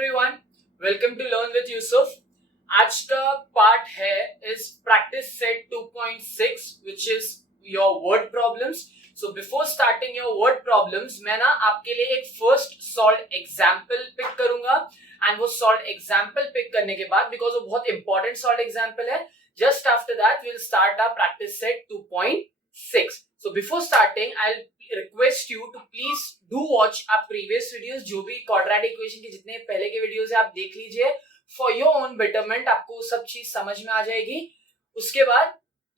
everyone, welcome to Learn with Yusuf. आज का part है इस practice set 2.6 which is your word problems. So before starting your word problems, मैं ना आपके लिए एक first solved example pick करूंगा and वो solved example pick करने के बाद because वो बहुत important solved example है, just after that we'll start our practice set 2.6. So before starting, I'll request you to please do watch our previous videos. जो भी quadratic equation के जितने पहले के वीडियोस है आप देख लीजिए for your own betterment. आपको सब चीज समझ में आ जाएगी. उसके बाद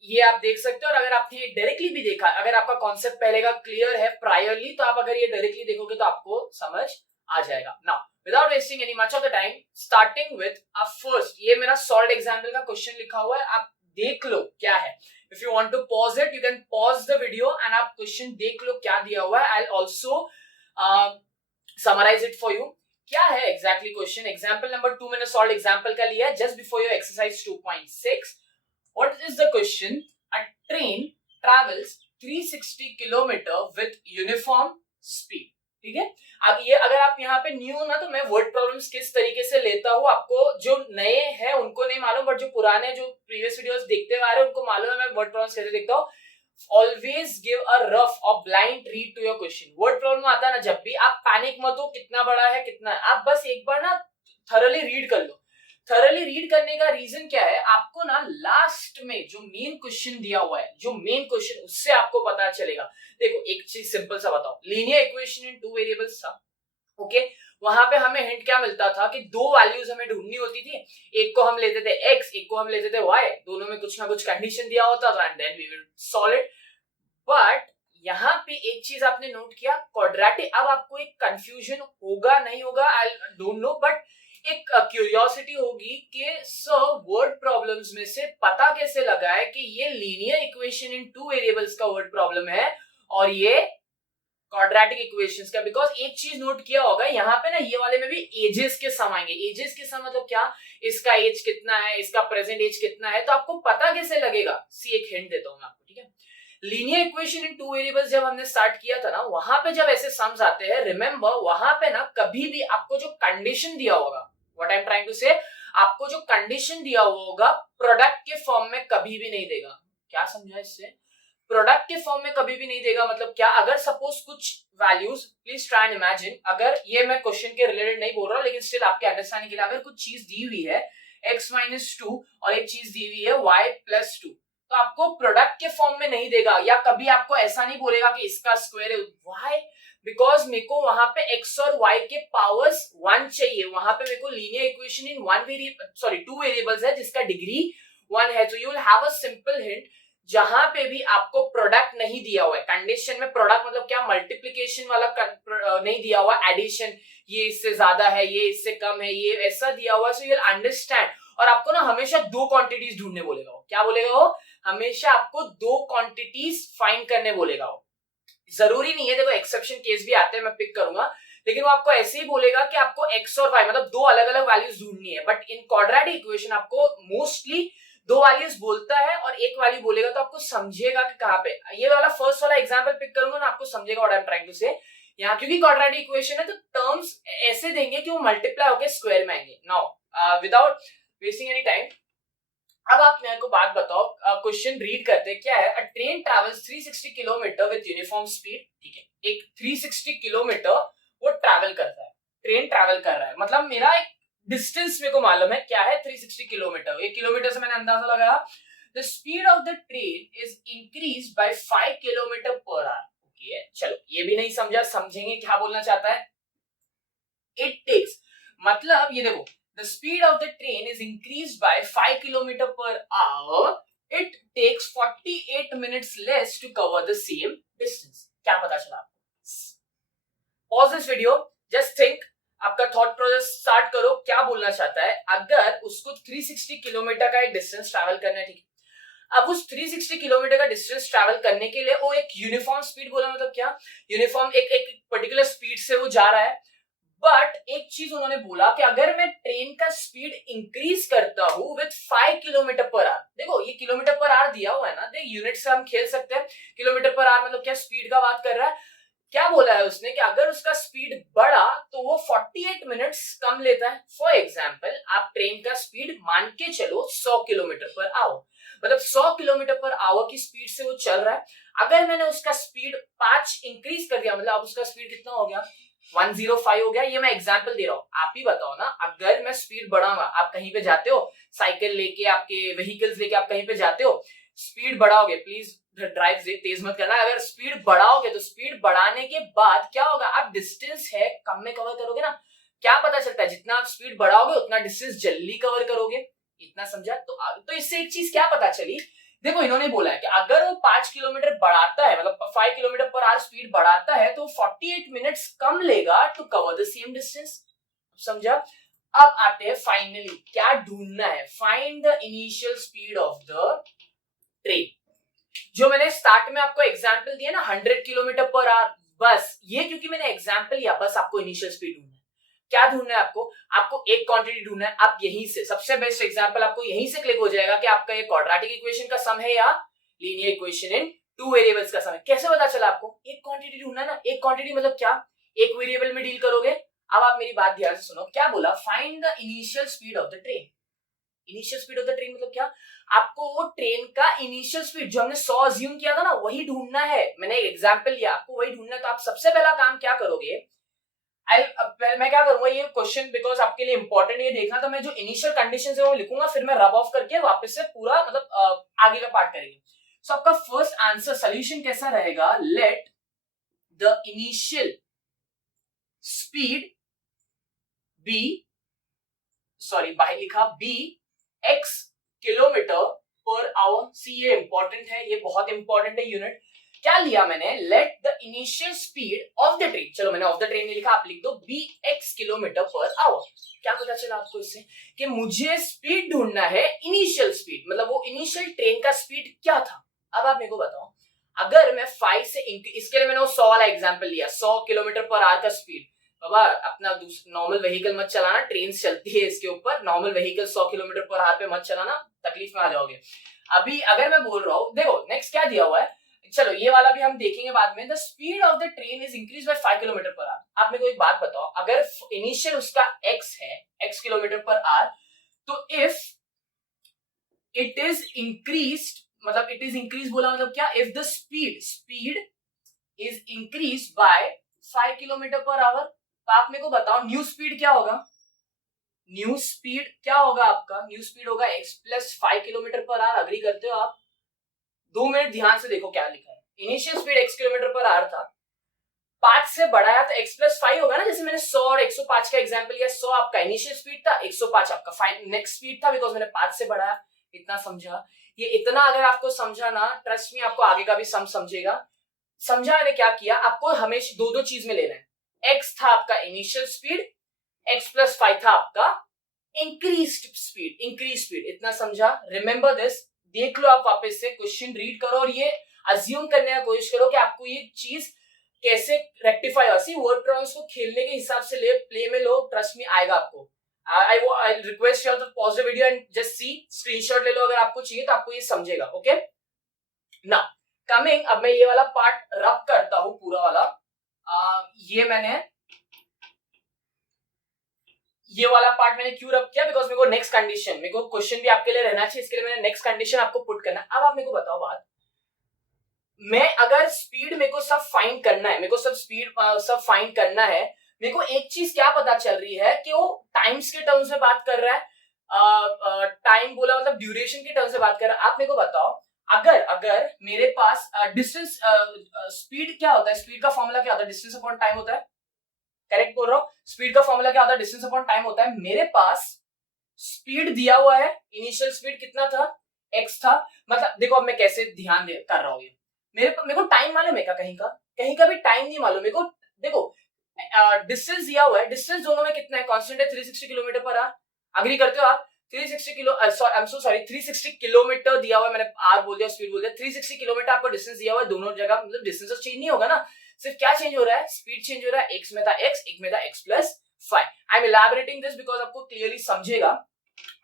ये आप देख सकते हो और अगर आपने डायरेक्टली भी देखा, अगर आपका कॉन्सेप्ट पहले का क्लियर है प्रायरली, तो आप अगर ये डायरेक्टली देखोगे तो आपको समझ आ जाएगा. Now without wasting any much of the time, starting with a first, ये मेरा सॉल्व एग्जाम्पल का क्वेश्चन लिखा हुआ है, आप देख लो क्या है. If you want to pause it, you can pause the video and आप क्वेश्चन देख लो क्या दिया हुआ है. I'll also summarize it for you. क्या है exactly क्वेश्चन. एग्जाम्पल नंबर 2 मैंने सॉल्व एग्जाम्पल का लिया है just before your exercise 2.6. What is the question? A train travels 360 kilometer with uniform speed. ठीक है. अब ये अगर आप यहाँ पे न्यू हो ना, तो मैं वर्ड प्रॉब्लम्स किस तरीके से लेता हूँ, आपको जो नए हैं उनको नहीं मालूम, बट जो पुराने जो प्रीवियस वीडियोस देखते हुए आ रहे हैं उनको मालूम है मैं वर्ड प्रॉब्लम्स कैसे देखता हूँ. ऑलवेज गिव अ रफ और blind read to your question. Word problem आता है ना, जब भी आप पैनिक मत हो कितना बड़ा है कितना है, आप बस एक बार ना थरली रीड कर लो. थरली रीड करने का रीजन क्या है, आपको ना लास्ट में जो मेन क्वेश्चन दिया हुआ है, जो मेन क्वेश्चन, उससे आपको पता चलेगा. देखो एक चीज सिंपल सा बताओ, लीनियर इक्वेशन इन 2 वेरिएबल्स था. ओके, वहां पे हमें हिंट क्या मिलता था कि 2 वैल्यूज हमें ढूंढनी होती थी. एक को हम लेते थे x, एक को हम लेते थे y, दोनों में कुछ ना कुछ कंडीशन दिया होता था and then we will solve it. But यहाँ पे एक चीज आपने नोट किया, क्वाड्रेटिक. अब आपको एक कंफ्यूजन होगा नहीं होगा, आई डोंट नो, बट एक क्यूरियोसिटी होगी कि सर वर्ड प्रॉब्लम्स में से पता कैसे लगा है कि ये लीनियर इक्वेशन इन 2 वेरिएबल्स का वर्ड प्रॉब्लम है और ये क्वाड्रेटिक इक्वेशंस का. बिकॉज एक चीज नोट किया होगा यहाँ पे ना, ये वाले में भी एजेस के सम आएंगे. एजेस के सम मतलब क्या, इसका एज कितना है, इसका प्रेजेंट एज कितना है, तो आपको पता कैसे लगेगा. सी एक हिंट देता हूं मैं आपको, ठीक है. लीनियर इक्वेशन इन 2 वेरिएबल्स जब हमने स्टार्ट किया था ना, वहां पे जब ऐसे सम्स आते हैं, रिमेंबर वहां पे ना कभी भी आपको जो कंडीशन दिया होगा, what I am trying to say, आपको जो कंडीशन दिया हुआ होगा प्रोडक्ट के फॉर्म में कभी भी नहीं देगा. क्या समझा इससे, प्रोडक्ट के फॉर्म में कभी भी नहीं देगा. मतलब क्या, अगर सपोज कुछ values, please try and imagine, अगर ये मैं क्वेश्चन के रिलेटेड नहीं बोल रहा लेकिन स्टिल आपके अंडरस्टैंडिंग के लिए, अगर कुछ चीज दी हुई है x-2 और एक चीज दी हुई है y+2, तो आपको प्रोडक्ट के फॉर्म में नहीं देगा, या कभी आपको ऐसा नहीं बोलेगा कि इसका स्क्वायर है. व्हाई? बिकॉज मेरे को वहां पे x और y के पावर्स 1 चाहिए. वहां पे मेरे को लीनियर इक्वेशन इन 2 वेरिएबल्स है जिसका डिग्री 1 है. तो you will have a simple hint, जहां पे भी आपको प्रोडक्ट नहीं दिया हुआ है, कंडीशन में प्रोडक्ट मतलब क्या, मल्टीप्लिकेशन वाला नहीं दिया हुआ, एडिशन, ये इससे ज्यादा है, ये इससे कम है, ये ऐसा दिया हुआ, सो यू विल अंडरस्टैंड. और आपको ना हमेशा 2 क्वांटिटीज ढूंढने बोलेगा वो. क्या बोलेगा वो, हमेशा आपको 2 क्वांटिटीज फाइंड करने बोलेगा वो. जरूरी नहीं है, देखो एक्सेप्शन केस भी आते हैं, मैं पिक करूंगा, लेकिन वो आपको ऐसे ही बोलेगा कि आपको x और y मतलब 2 अलग अलग वैल्यूज ढूंढनी है. बट इन क्वाड्रेटिक इक्वेशन आपको मोस्टली 2 वैल्यूज बोलता है और एक वैल्यू बोलेगा, तो आपको समझेगा कि कहां पे. ये वाला फर्स्ट वाला एग्जांपल पिक करूंगा ना, आपको समझेगा what I am trying to say. यहाँ क्योंकि क्वाड्रेटिक इक्वेशन है तो टर्म्स ऐसे देंगे कि वो मल्टीप्लाई होकर स्क्वायर में आएंगे. Now without wasting any time, अब आप मेरे को बात बताओ, क्वेश्चन रीड करते हैं. क्या है, अ train travels 360 kilometre with uniform speed. ठीक है, एक 360 किलोमीटर वो ट्रैवल करता है, ट्रेन ट्रैवल कर रहा है, मतलब मेरा एक डिस्टेंस मेरे को मालूम है क्या है, 360 किलोमीटर. एक किलोमीटर से मैंने अंदाजा लगाया. The speed of the train is increase by 5 kilometre per our. Okay, चलो ये भी नहीं समझा, समझेंगे क्या बोलना चाहता है. इट टेक्स, मतलब ये देखो, the speed of the train is increased by 5 km per hour. It takes 48 minutes less to cover the same distance. क्या पता चला आपको? Pause this video, just think, आपका थॉट प्रोसेस स्टार्ट करो, क्या बोलना चाहता है. अगर उसको 360 किलोमीटर का एक डिस्टेंस ट्रैवल करना है, ठीक है, अब उस 360 किलोमीटर का डिस्टेंस ट्रैवल करने के लिए वो एक यूनिफॉर्म स्पीड बोला, मतलब क्या, यूनिफॉर्म एक पर्टिकुलर स्पीड से वो जा रहा है. बट एक चीज उन्होंने बोला कि अगर मैं ट्रेन का स्पीड इंक्रीज करता हूं विद 5 किलोमीटर पर आवर, देखो ये किलोमीटर पर आवर दिया हुआ है ना, देख यूनिट से हम खेल सकते हैं. किलोमीटर पर आवर मतलब क्या, स्पीड का बात कर रहा है. क्या बोला है उसने कि अगर उसका स्पीड बढ़ा तो वो 48 मिनट्स कम लेता है। फॉर एग्जाम्पल आप ट्रेन का स्पीड मान के चलो 100 किलोमीटर पर आवर, मतलब 100 किलोमीटर पर आवर की स्पीड से वो चल रहा है। अगर मैंने उसका स्पीड 5 इंक्रीज कर दिया, मतलब अब उसका स्पीड कितना हो गया, 105 हो गया। ये मैं एग्जाम्पल दे रहा हूँ, आप ही बताओ ना, अगर मैं स्पीड बढ़ाऊंगा, आप कहीं पे जाते हो साइकिल लेके, आपके व्हीकल्स लेके आप कहीं पे जाते हो, स्पीड बढ़ाओगे, प्लीज ड्राइव तेज मत करना, अगर स्पीड बढ़ाओगे तो स्पीड बढ़ाने के बाद क्या होगा, आप डिस्टेंस है कम में कवर करोगे ना। क्या पता चलता है, जितना आप स्पीड बढ़ाओगे उतना डिस्टेंस जल्दी कवर करोगे। इतना समझा? तो इससे एक चीज क्या पता चली, देखो इन्होंने बोला है कि अगर वो 5 किलोमीटर बढ़ाता है, मतलब 5 किलोमीटर पर आवर स्पीड बढ़ाता है तो 48 मिनट्स कम लेगा to cover the same distance. समझा? अब आते हैं फाइनली क्या ढूंढना है, find the initial speed of the train. जो मैंने स्टार्ट में आपको एग्जांपल दिया ना 100 किलोमीटर पर आवर, बस ये क्योंकि मैंने एग्जांपल लिया, बस आपको इनिशियल स्पीड ढूंढना है। क्या ढूंढना है आपको एक क्वांटिटी ढूंढना है। आप यहीं से, सबसे बेस्ट एग्जांपल आपको यहीं से क्लिक हो जाएगा कि आपका ये क्वाड्रेटिक इक्वेशन का सम है या linear equation in two variables का सम है। कैसे पता चला आपको? एक क्वांटिटी ढूंढना है ना। एक क्वांटिटी मतलब क्या, एक वेरिएबल में डील करोगे। अब आप मेरी बात ध्यान से सुनो, क्या बोला, find the initial speed of the train. Initial speed of the train मतलब क्या, आपको वो ट्रेन का इनिशियल स्पीड जो हमने 100 अज्यूम किया था ना, वही ढूंढना है। मैंने एक एग्जांपल लिया, आपको वही ढूंढना है। तो आप सबसे पहला काम क्या करोगे, मैं क्या करूंगा, ये क्वेश्चन बिकॉज आपके लिए इंपॉर्टेंट ये देखना, तो मैं जो इनिशियल कंडीशंस है वो लिखूंगा, फिर मैं रब ऑफ करके वापस से पूरा मतलब आगे का पार्ट करेंगे। सो आपका फर्स्ट आंसर सोल्यूशन कैसा रहेगा, let the initial speed be, sorry by लिखा, be x kilometre per hour. See ये इंपॉर्टेंट है, ये बहुत इंपॉर्टेंट है यूनिट। क्या लिया मैंने, late the initial speed of the train, चलो मैंने ऑफ द ट्रेन नहीं लिखा, आप लिख दो be x kilometre per hour. क्या पता चला आपको इससे, कि मुझे स्पीड ढूंढना है, इनिशियल स्पीड, मतलब वो इनिशियल ट्रेन का स्पीड क्या था। अब आप मेरे को बताओ, अगर मैं 5 से इसके लिए मैंने वो 100 वाला एग्जाम्पल लिया, 100 किलोमीटर पर आवर का स्पीड। बाबा अपना नॉर्मल व्हीकल मत चलाना, ट्रेन चलती है इसके ऊपर, normal vehicle 100 kilometre per our पे मत चलाना, तकलीफ में आ जाओगे। अभी अगर मैं बोल रहा हूँ, देखो नेक्स्ट क्या दिया हुआ है, चलो ये वाला भी हम देखेंगे बाद में। The speed of the train is increase by 5 kilometre per our. आप मेरे को एक बात बताओ, अगर इनिशियल उसका x है, x किलोमीटर पर आवर, तो इफ इट इज इंक्रीज्ड, मतलब इट इज इंक्रीज बोला मतलब क्या, if the speed is increase by 5 kilometre per our, तो आप मेरे को बताओ न्यू स्पीड क्या होगा। न्यू स्पीड क्या होगा आपका, न्यू स्पीड होगा x plus 5 kilometre per our. Agree करते हो आप? 2 मिनट ध्यान से देखो क्या लिखा है। Initial speed x kilometre per our था, 5 से बढ़ाया तो x प्लस 5 होगा ना। जैसे मैंने 100 और 105 का एग्जांपल लिया, 100 आपका इनिशियल स्पीड था, 105 आपका नेक्स्ट स्पीड था, बिकॉज मैंने 5 से बढ़ाया। इतना समझा? ये इतना अगर आपको समझा ना, ट्रस्ट में आपको आगे का भी समझेगा। समझा मैंने क्या किया, आपको हमेशा दो चीज में लेना है। x था आपका इनिशियल स्पीड, x प्लस 5 था आपका इंक्रीज स्पीड। इतना समझा? रिमेंबर दिस, देख लो आप वापस से, क्वेश्चन रीड करो और ये अज्यूम करने का कोशिश करो कि आपको ये चीज कैसे रेक्टिफाई हो। सी वर्ड प्रॉब्लम्स को खेलने के हिसाब से ले, प्ले में लो, ट्रस्ट में आएगा आपको। I request you to pause the video and just see, screenshot ले लो अगर आपको चाहिए, तो आपको ये समझेगा। ओके ना, कमिंग, अब मैं ये वाला पार्ट रब करता हूं पूरा वाला। ये वाला पार्ट मैंने क्यों रब किया, बिकॉज मेरे को नेक्स्ट कंडीशन, मेरे को क्वेश्चन भी आपके लिए रहना चाहिए, इसके लिए मैंने नेक्स्ट कंडीशन आपको पुट करना है। अब आप मेरे को बताओ बात, मैं अगर स्पीड मेरे को सब फाइंड करना है, मेरे को सब स्पीड सब फाइंड करना है, मेरे को एक चीज क्या पता चल रही है कि वो टाइम्स के टर्म्स में बात कर रहा है। टाइम बोला मतलब ड्यूरेशन के टर्म्स में बात कर रहा है। आप मेरे को बताओ, अगर मेरे पास डिस्टेंस, स्पीड क्या होता है, स्पीड का फॉर्मूला क्या होता है, डिस्टेंस अपॉन टाइम होता है। करेक्ट बोल रहा हूं? स्पीड का फॉर्मूला क्या होता है, डिस्टेंस अपॉन टाइम होता है। मेरे पास स्पीड दिया हुआ है, इनिशियल स्पीड कितना था, x था। मतलब देखो अब मैं कैसे ध्यान कर रहा हूं, ये मेरे को टाइम मालूम है क्या, कहीं का भी टाइम नहीं मालूम मेरे को। देखो डिस्टेंस दिया हुआ है, डिस्टेंस दोनों में कितना है, कांस्टेंट है 360 किलोमीटर पर आवर। अग्री करते हो आप? 360 किलोमीटर दिया हुआ है, मैंने आर बोल दिया, स्पीड बोल दिया, 360 किलोमीटर आपको डिस्टेंस दिया हुआ है। दोनों जगह मतलब डिस्टेंस चेंज नहीं होगा ना, सिर्फ क्या चेंज हो रहा है, स्पीड चेंज हो रहा है। x में था x, एक में था x plus 5। I am elaborating this because आपको क्लियरली समझेगा।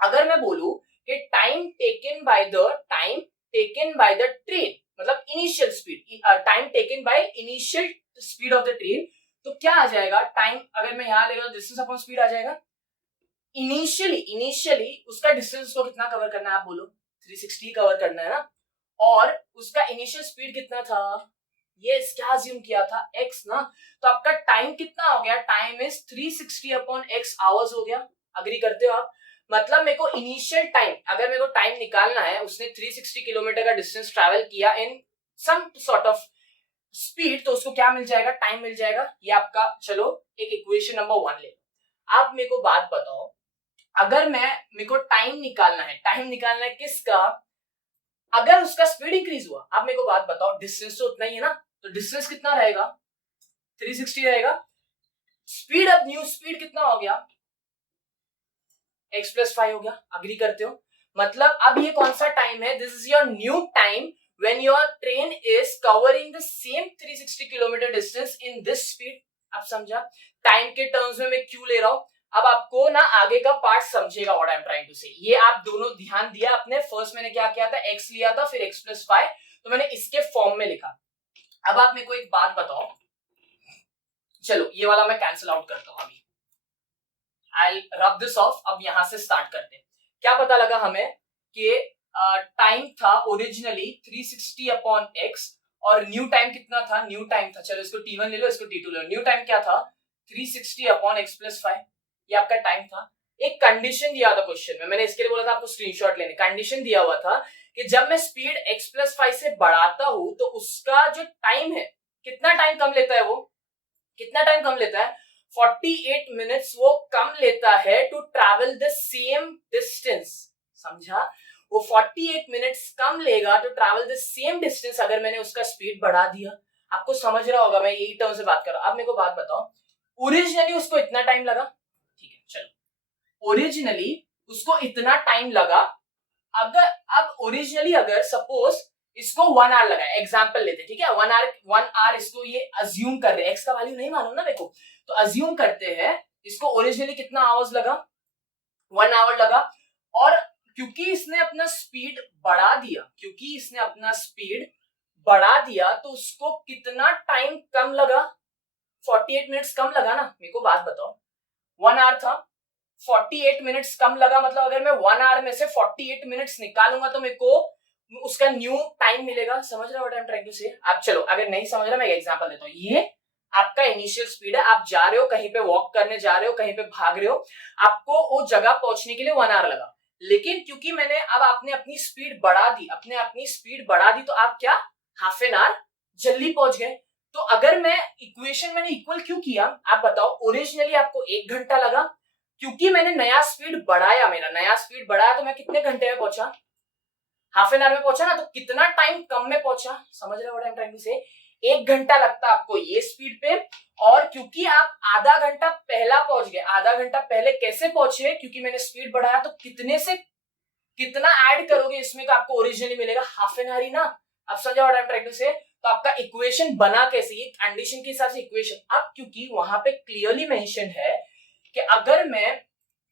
अगर मैं बोलूं कि time taken by the train, मतलब initial speed, time taken by initial speed of the train, तो क्या आ जाएगा टाइम, अगर मैं यहाँ लेगा डिस्टेंस अपॉन स्पीड आ जाएगा। इनिशियली उसका डिस्टेंस को कितना कवर करना है आप बोलो, 360 कवर करना है ना, और उसका इनिशियल स्पीड कितना था, ये क्या अज्यूम किया था, x ना, तो आपका टाइम कितना हो गया, time is 360 upon x hours हो गया। अग्री करते हो आप? मतलब मेरे को इनिशियल टाइम, अगर मेरे को टाइम निकालना है, उसने 360 किलोमीटर का डिस्टेंस ट्रैवल किया इन सम सॉर्ट ऑफ स्पीड, तो उसको क्या मिल जाएगा, टाइम मिल जाएगा। ये आपका, चलो एक इक्वेशन नंबर 1 ले। आप मेरे को बात बताओ, अगर मेरे को टाइम निकालना है किसका, अगर उसका स्पीड इंक्रीज हुआ, आप मेरे को बात बताओ, डिस्टेंस तो उतना ही है ना, तो डिस्टेंस कितना रहेगा, 360 रहेगा। स्पीड, अब न्यू स्पीड कितना हो गया, x प्लस 5 हो गया। अग्री करते हो? मतलब अब ये कौन सा टाइम है, this is your new time when your train is covering the same 360 kilometre distance in this speed. आप समझा? टाइम के टर्म्स में मैं क्यों ले रहा हूं, अब आपको ना आगे का पार्ट समझेगा what I am trying to say. ये आप दोनों ध्यान दिया अपने, फर्स्ट मैंने क्या किया था, x लिया था, फिर x प्लस 5, तो मैंने इसके फॉर्म में लिखा। अब आप मेरे को एक बात बताओ, चलो ये वाला मैं कैंसिल आउट करता हूं अभी, I'll rub this off। अब यहां से स्टार्ट करते हैं। क्या पता लगा हमें कि टाइम था ओरिजिनली 360 अपॉन x, और न्यू टाइम कितना था, न्यू टाइम था, चलो इसको t1 ले लो, इसको t2 ले लो, न्यू टाइम क्या था 360 अपॉन x प्लस 5, ये आपका टाइम था। एक कंडीशन दिया था क्वेश्चन में, मैंने इसके लिए बोला था आपको स्क्रीनशॉट लेने, कंडीशन दिया हुआ था कि जब मैं स्पीड x प्लस 5 से बढ़ाता हूं तो उसका जो टाइम है, कितना टाइम कम लेता है, वो कितना टाइम कम लेता है, 48 मिनट्स वो कम लेता है to travel the same distance. समझा? वो 48 मिनट्स कम लेगा to travel the same distance अगर मैंने उसका स्पीड बढ़ा दिया। आपको समझ रहा होगा, मैं यही टर्म से बात कर रहा हूं। अब मेरे को बात बताओ, ओरिजिनली उसको इतना टाइम लगा, ठीक है चलो, ओरिजिनली उसको इतना टाइम लगा, अगर अब ओरिजिनली अगर सपोज इसको 1 आवर लगा, एग्जांपल लेते हैं, ठीक है, 1 आवर इसको ये अज्यूम कर रहे हैं, एक्स का वैल्यू नहीं मालूम ना मेरे को, तो अज्यूम करते हैं इसको ओरिजिनली कितना आवर्स लगा, 1 आवर लगा, और क्योंकि इसने अपना स्पीड बढ़ा दिया तो उसको कितना टाइम कम लगा, 48 मिनट्स कम लगा ना। मेरे को बात बताओ, 1 आवर था, 48 मिनट्स कम लगा, मतलब अगर मैं 1 आवर में से 48 मिनट्स निकालूंगा तो मेरे को उसका न्यू टाइम मिलेगा। समझ रहे हो what I am trying to say? आप चलो, अगर नहीं समझ रहा मैं एग्जांपल देता हूँ। ये आपका इनिशियल स्पीड है, आप जा रहे हो कहीं पे, वॉक करने जा रहे हो, कहीं पे भाग रहे हो, आपको वो जगह पहुंचने के लिए 1 आवर लगा, लेकिन क्योंकि मैंने अब आपने अपनी स्पीड बढ़ा दी तो आप क्या, हाफ एन आवर जल्दी पहुंच गए। तो अगर मैं इक्वेशन मैंने इक्वल क्यों किया, आप बताओ, ओरिजिनली आपको 1 घंटा लगा, क्योंकि मैंने नया स्पीड बढ़ाया, तो मैं कितने घंटे में पहुंचा, हाफ एन आवर में पहुंचा ना, तो कितना टाइम कम में पहुंचा। समझ रहे हो what I am trying to say? 1 घंटा लगता आपको ये स्पीड पे, और क्योंकि आप आधा घंटा पहला पहुंच गए, आधा घंटा पहले कैसे पहुंचे, क्योंकि मैंने स्पीड बढ़ाया, तो कितने से कितना ऐड करोगे इसमें का आपको ओरिजिनली मिलेगा, हाफ एन आवर ही ना। अब समझो what I am trying to say? तो आपका इक्वेशन बना कैसे, ये कंडीशन के हिसाब से इक्वेशन। अब क्योंकि वहां पे क्लियरली मेंशन है कि अगर मैं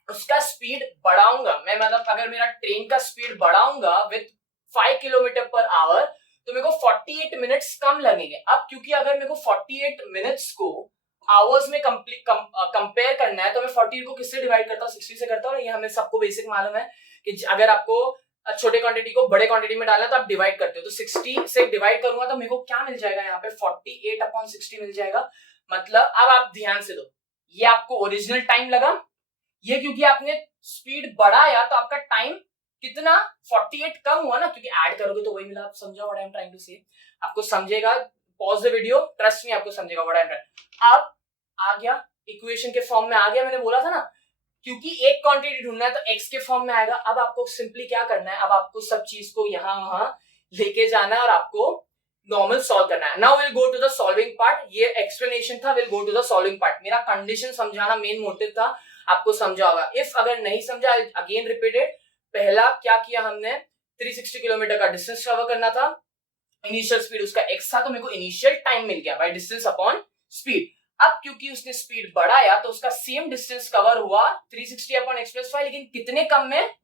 उसका स्पीड बढ़ाऊंगा, मैं मतलब अगर मेरा ट्रेन का स्पीड बढ़ाऊंगा विद 5 किलोमीटर पर आवर, तो मेरे को 48 मिनट्स कम लगेंगे। अब क्योंकि अगर मेरे को 48 मिनट्स को आवर्स में कंपेयर करना है, तो मैं 48 को किससे डिवाइड करता हूँ, 60 से करता हूँ। ये हमें सबको बेसिक मालूम है कि अगर आपको छोटे क्वांटिटी को बड़े क्वांटिटी में डालना है तो आप डिवाइड करते हो, तो 60 से डिवाइड करूंगा तो मेरे को क्या मिल जाएगा, यहाँ पे 48 अपॉन 60 मिल जाएगा। मतलब अब आप ध्यान से दो, ये आपको ओरिजिनल टाइम लगा, ये क्योंकि आपने स्पीड बढ़ाया तो आपका टाइम कितना, 48 कम हुआ ना, क्योंकि ऐड करोगे तो वही मिला। आप समझो what I am trying to say? आपको समझेगा, pause the video, trust me आपको समझेगा व्हाट आई एम ट्राइंग। अब आ गया, इक्वेशन के फॉर्म में आ गया, मैंने बोला था ना, क्योंकि एक क्वांटिटी ढूंढना है तो एक्स के फॉर्म में आएगा। अब आपको सिंपली क्या करना है, अब आपको सब चीज को यहां वहां लेके जाना है और आपको नॉर्मल सॉल्व करना है। Now will go to the solving part. ये एक्सप्लेनेशन था, will go to the solving part. मेरा कंडीशन समझाना मेन मोटिव था, आपको समझा होगा। इफ अगर नहीं समझा, अगेन रिपीटेड। पहला क्या किया हमने, 360 किलोमीटर का डिस्टेंस कवर करना था, इनिशियल स्पीड उसका x था, तो मेरे को इनिशियल टाइम मिल गया बाय डिस्टेंस अपॉन स्पीड। अब क्योंकि उसने स्पीड बढ़ाया तो उसका सेम डिस्टेंस कवर हुआ 360 अपॉन x प्लस 5, लेकिन कितने कम में,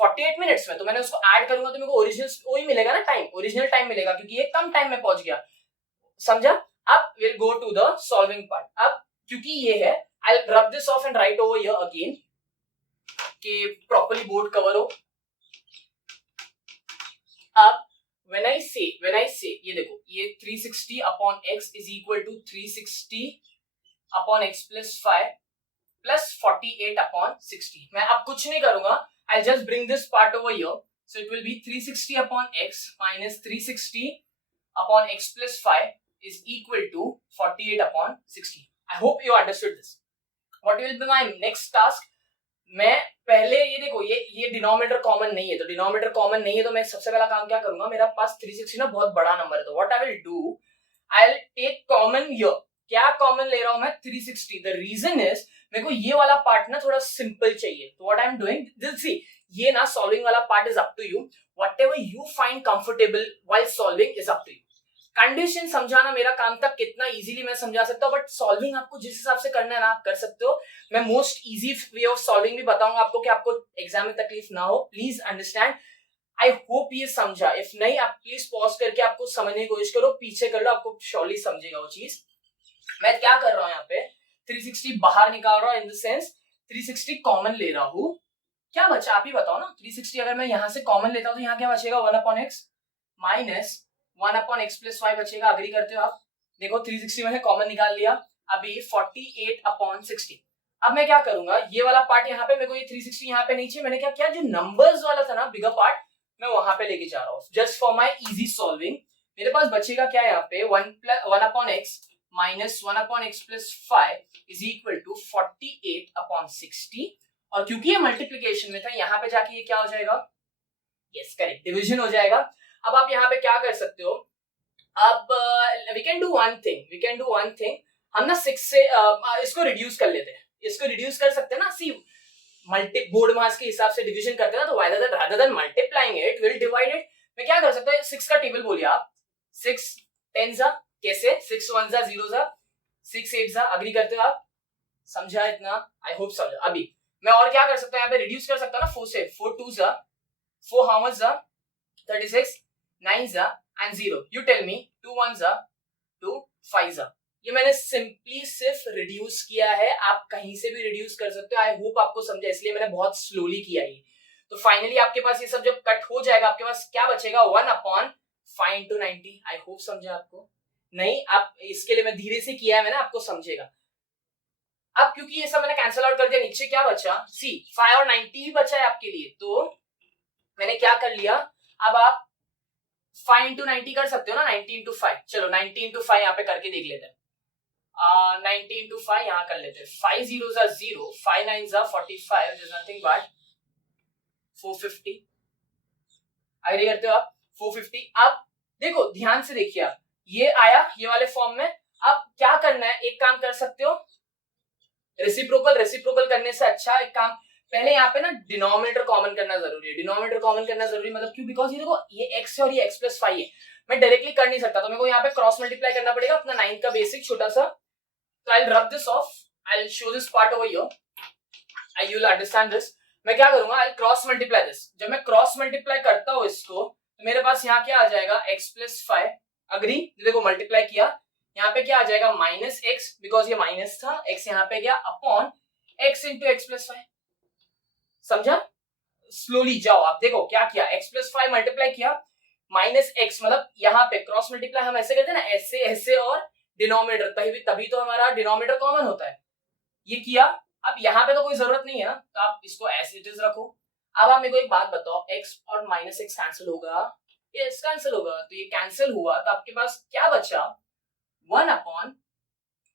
48 मिनट्स में। तो मैंने उसको ऐड करूंगा तो मेरे को ओरिजिनल वही मिलेगा ना, टाइम, ओरिजिनल टाइम मिलेगा, क्योंकि ये कम टाइम में पहुंच गया। समझा? अब will go to the solving part. अब क्योंकि ये है, I will rub this off and write over here again कि प्रॉपर्ली बोर्ड कवर हो. अब when I say ये देखो, ये 360 upon x is equal to 360 upon x plus 5 plus 48 upon 60. मैं अब कुछ नहीं करूंगा, I'll just bring this part over here. So it will be 360 upon x minus 360 upon x plus 5 is equal to 48 upon 60. I hope you understood this. What will be my next task? मैं पहले ये देखो, ये denominator common नहीं है, तो denominator common नहीं है तो मैं सबसे पहला काम क्या करूंगा, मेरा पास 360 ना बहुत बड़ा नंबर है, तो what I will do, I will take common here. क्या कॉमन ले रहा हूं मैं? 360. द रीजन इज मेरे को ये वाला पार्ट ना थोड़ा सिंपल चाहिए, तो what I am doing, this see, ये ना सॉल्विंग वाला part is up to you. Whatever you find comfortable while solving is up to you. Condition समझाना मेरा काम था, कितना इजीली मैं समझा सकता हूँ, बट सॉल्विंग आपको जिस हिसाब से करना है ना आप कर सकते हो. मैं most easy way of solving भी बताऊंगा आपको कि आपको एग्जाम में तकलीफ ना हो. Please understand. आई होप ये समझा. इफ नहीं, आप प्लीज पॉज करके आपको समझने की कोशिश करो, पीछे कर लो, आपको श्योरली समझेगा वो चीज. मैं क्या कर रहा हूँ यहाँ पे, 360 बाहर निकाल रहा हूँ, इन द सेंस 360 कॉमन ले रहा हूँ. क्या बचा आप ही बताओ ना. 360 अगर मैं यहाँ से कॉमन लेता हूँ तो यहाँ क्या बचेगा, 1 upon x minus 1 upon x plus 5 बचेगा. अग्री करते हो आप? देखो 360 मैंने कॉमन निकाल लिया. अभी 48 अपॉन 60. अब मैं क्या करूंगा, ये वाला पार्ट यहाँ पे, मेरे को ये 360 यहाँ पे नहीं चाहिए. मैंने क्या किया, जो नंबर्स वाला था ना बिगर पार्ट, मैं वहां पे लेके जा रहा हूँ just for my easy solving. मेरे पास बचेगा क्या यहाँ पे, 1 upon x minus 1 upon x plus 5 is equal to 48 upon 60. और क्योंकि ये मल्टीप्लीकेशन में था, यहाँ पे जाके ये क्या हो जाएगा, यस करेक्ट, डिविजन हो जाएगा. अब आप यहाँ पे क्या कर सकते हो, अब we can do one thing. हम ना 6 से इसको रिड्यूस कर लेते हैं. इसको रिड्यूस कर सकते हैं ना. सी, मल्टी बोर्ड मास के हिसाब से डिवीजन करते हैं ना, तो rather than multiplying it will divide it. मैं क्या कर सकता हूँ, 6 का टेबल बोलिए आप. 6 10 जा, कैसे, 6 1 जा 0 जा, 6 8 जा. अग्री करते हो आप? समझा इतना? आई होप समझा. अभी मैं और क्या कर सकता हूँ, यहाँ पे रिड्यूस कर सकता हूँ ना 4 से. 4 2 जा, 4 हाउ मच जा, 36, 9 जा एंड 0. You tell me. 2 1 जा, 2 5 जा. ये मैंने सिंपली सिर्फ रिड्यूस किया है, आप कहीं से भी रिड्यूस कर सकते हो. आई होप आपको समझा, इसलिए मैंने बहुत स्लोली किया ये. तो फाइनली आपके पास ये सब जब कट हो जाएगा, आपके पास क्या बचेगा, 1 अपॉन 5 इंटू 90. आई होप समझा आपको. नहीं, आप इसके लिए मैं धीरे से किया है मैंने, आपको समझेगा. अब क्योंकि ये सब मैंने कैंसिल आउट कर दिया, नीचे क्या बचा, सी 5 और 90 ही बचा है आपके लिए, तो मैंने क्या कर लिया. अब आप 5 इंटू 90 कर सकते हो ना, 90 इंटू 5. चलो 90 इंटू 5 यहाँ पे करके देख लेते हैं. 90 इंटू 5 यहाँ कर लेते हैं. 5 0 जा 0, 5 9 जा 45, इज नथिंग बट 450. अग्री करते हो आप? 450. अब देखो ध्यान से देखिए आप, ये आया ये वाले फॉर्म में. अब क्या करना है, एक काम कर सकते हो, रेसिप्रोकल करने से अच्छा एक काम, पहले यहाँ पे ना डिनोमिनेटर कॉमन करना जरूरी है. डिनोमिनेटर कॉमन करना जरूरी मतलब क्यों, बिकॉज ये देखो ये x है और ये x प्लस 5 है. मैं डायरेक्टली कर नहीं सकता, तो मेरे को यहाँ पे क्रॉस मल्टीप्लाई करना पड़ेगा अपना 9 का बेसिक छोटा सा. तो आई will rub this of, I will show this part over here, I you will understand this. मैं क्या करूंगा, I will cross multiply this. जब मैं क्रॉस मल्टीप्लाई करता हूँ इसको, तो मेरे पास यहाँ क्या आ जाएगा, x प्लस 5. अग्री? देखो मल्टीप्लाई किया, यहाँ पे क्या आ जाएगा, माइनस एक्स, बिकॉज ये माइनस था, x यहाँ पे गया upon x into x plus 5. समझा? स्लोली जाओ आप. देखो क्या किया, x प्लस 5 मल्टीप्लाई किया, माइनस एक्स, मतलब यहाँ पे क्रॉस मल्टीप्लाई हम ऐसे करते हैं ना, ऐसे ऐसे, और डिनोमिनेटर तभी तो हमारा डिनोमिनेटर कॉमन होता है. ये किया. अब यहाँ पे तो कोई जरूरत नहीं है ना, तो आप इसको एज इट इज रखो. अब आप मेरे को एक बात बताओ, x और माइनस एक्स कैंसिल होगा, यस कैंसिल होगा. तो ये कैंसिल हुआ, तो आपके पास क्या बचा, 1 अपॉन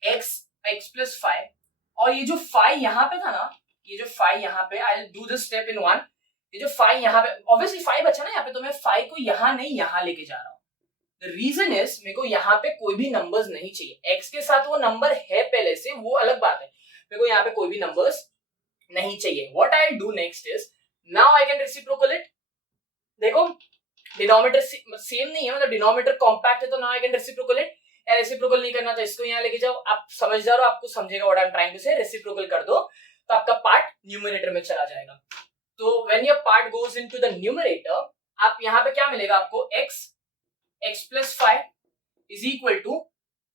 एक्स प्लस 5. और ये जो 5 यहाँ पे था ना, ये जो 5 यहाँ पे, आई will do this step in 1. ये जो 5 यहाँ पे, ऑब्वियसली 5 बचा ना यहाँ पे, तो मैं 5 को यहाँ नहीं यहाँ लेके जा रहा हूँ. द रीजन इज मेरे को यहाँ पे कोई भी नंबर्स नहीं चाहिए. x के साथ वो नंबर है पहले से, वो अलग बात है. मेरे को यहाँ पे कोई भी नंबर्स नहीं चाहिए. What I will do next is, now I can reciprocal it. देखो डिनोमिनेटर सेम नहीं है, मतलब डिनोमिनेटर कॉम्पैक्ट है, तो now I can reciprocal it. या रेसिप्रोकल नहीं करना तो इसको यहाँ लेके जाओ. आप समझदार हो, आपको समझेगा what I am trying to say. Reciprocal कर दो तो आपका पार्ट न्यूमरेटर में चला जाएगा. तो when your part goes into the numerator, आप यहाँ पे क्या मिलेगा आपको, x plus 5 is equal to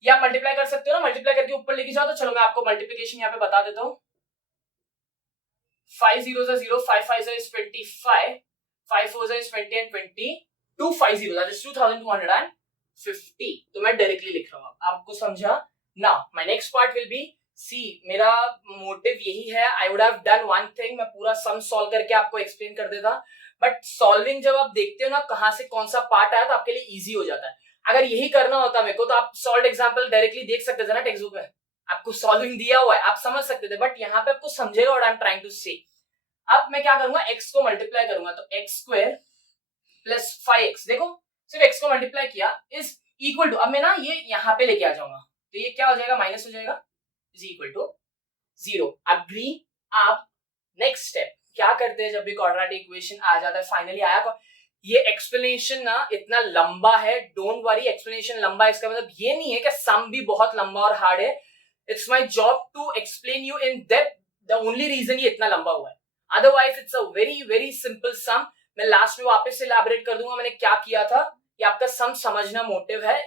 या आप मल्टीप्लाई कर सकते हो ना, मल्टीप्लाई करके ऊपर लेके जाओ। तो चलो मैं आपको मल्टीप्लिकेशन यहाँ पे बता देता हूँ। 5 zeros are 0, 5 5 is 25, 5 4 is 20 and 20, 2 5 0 that is 2250। तो मैं डायरेक्टली लिख रहा हूँ, आपको समझा ना। My next part will be see, मेरा मोटिव यही है। I would have done one thing, मैं पूरा सम सॉल्व करके आपको एक्सप्लेन कर देता, बट सॉल्विंग जब आप देखते हो ना कहां से कौन सा पार्ट आया तो आपके लिए इजी हो जाता है। अगर यही करना होता मेरे को तो आप सॉल्व एग्जांपल डायरेक्टली देख सकते थे ना टेक्स्ट बुक में, आपको सॉल्विंग दिया हुआ है, आप समझ सकते थे, बट यहाँ पे आपको समझेगा what I am trying to say. अब मैं क्या करूंगा, x को मल्टीप्लाई करूंगा, तो x स्क्वायर प्लस 5x, देखो सिर्फ x को मल्टीप्लाई किया इज इक्वल टू, अब मैं ना ये यहाँ पे लेके आ जाऊंगा, तो ये क्या हो जाएगा, माइनस हो जाएगा, इज इक्वल टू 0। अग्री आप। नेक्स्ट स्टेप क्या करते हैं, जब भी क्वाड्रेटिक इक्वेशन आ जाता है, फाइनली आया। ये एक्सप्लेनेशन ना इतना लंबा है, डोंट वरी, एक्सप्लेनेशन लंबा है इसका मतलब ये नहीं है कि सम भी बहुत लंबा और हार्ड है। It's my job to explain you in depth, the only reason ये इतना लंबा हुआ है, otherwise it's a very very simple sum. मैं लास्ट में वापस से इलैबोरेट कर दूंगा मैंने क्या किया था, ये आपका सम समझना मोटिव है,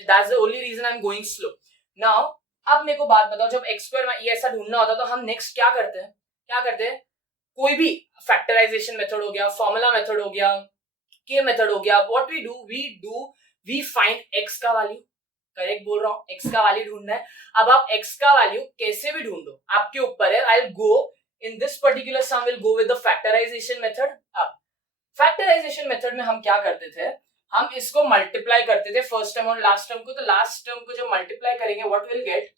that's the only reason I am going slow. Now अब मेरे को बात बताओ, जब एक्स स्क्वायर ये ऐसा ढूंढना होता तो हम नेक्स्ट क्या करते हैं, कोई भी फैक्टराइजेशन मेथड हो गया, फॉर्मूला मेथड हो गया, के मेथड हो गया, व्हाट वी फाइंड एक्स का वैल्यू, करेक्ट बोल रहा हूं, एक्स का वैल्यू ढूंढना है। अब आप एक्स का वैल्यू कैसे भी ढूंढो आपके ऊपर है। I will go in this particular sum, will go with the factorization method. अब फैक्टराइजेशन मेथड में हम क्या करते थे, हम इसको मल्टीप्लाई करते थे फर्स्ट टर्म और लास्ट टर्म को। तो लास्ट टर्म को जब मल्टीप्लाई करेंगे व्हाट विल गेट,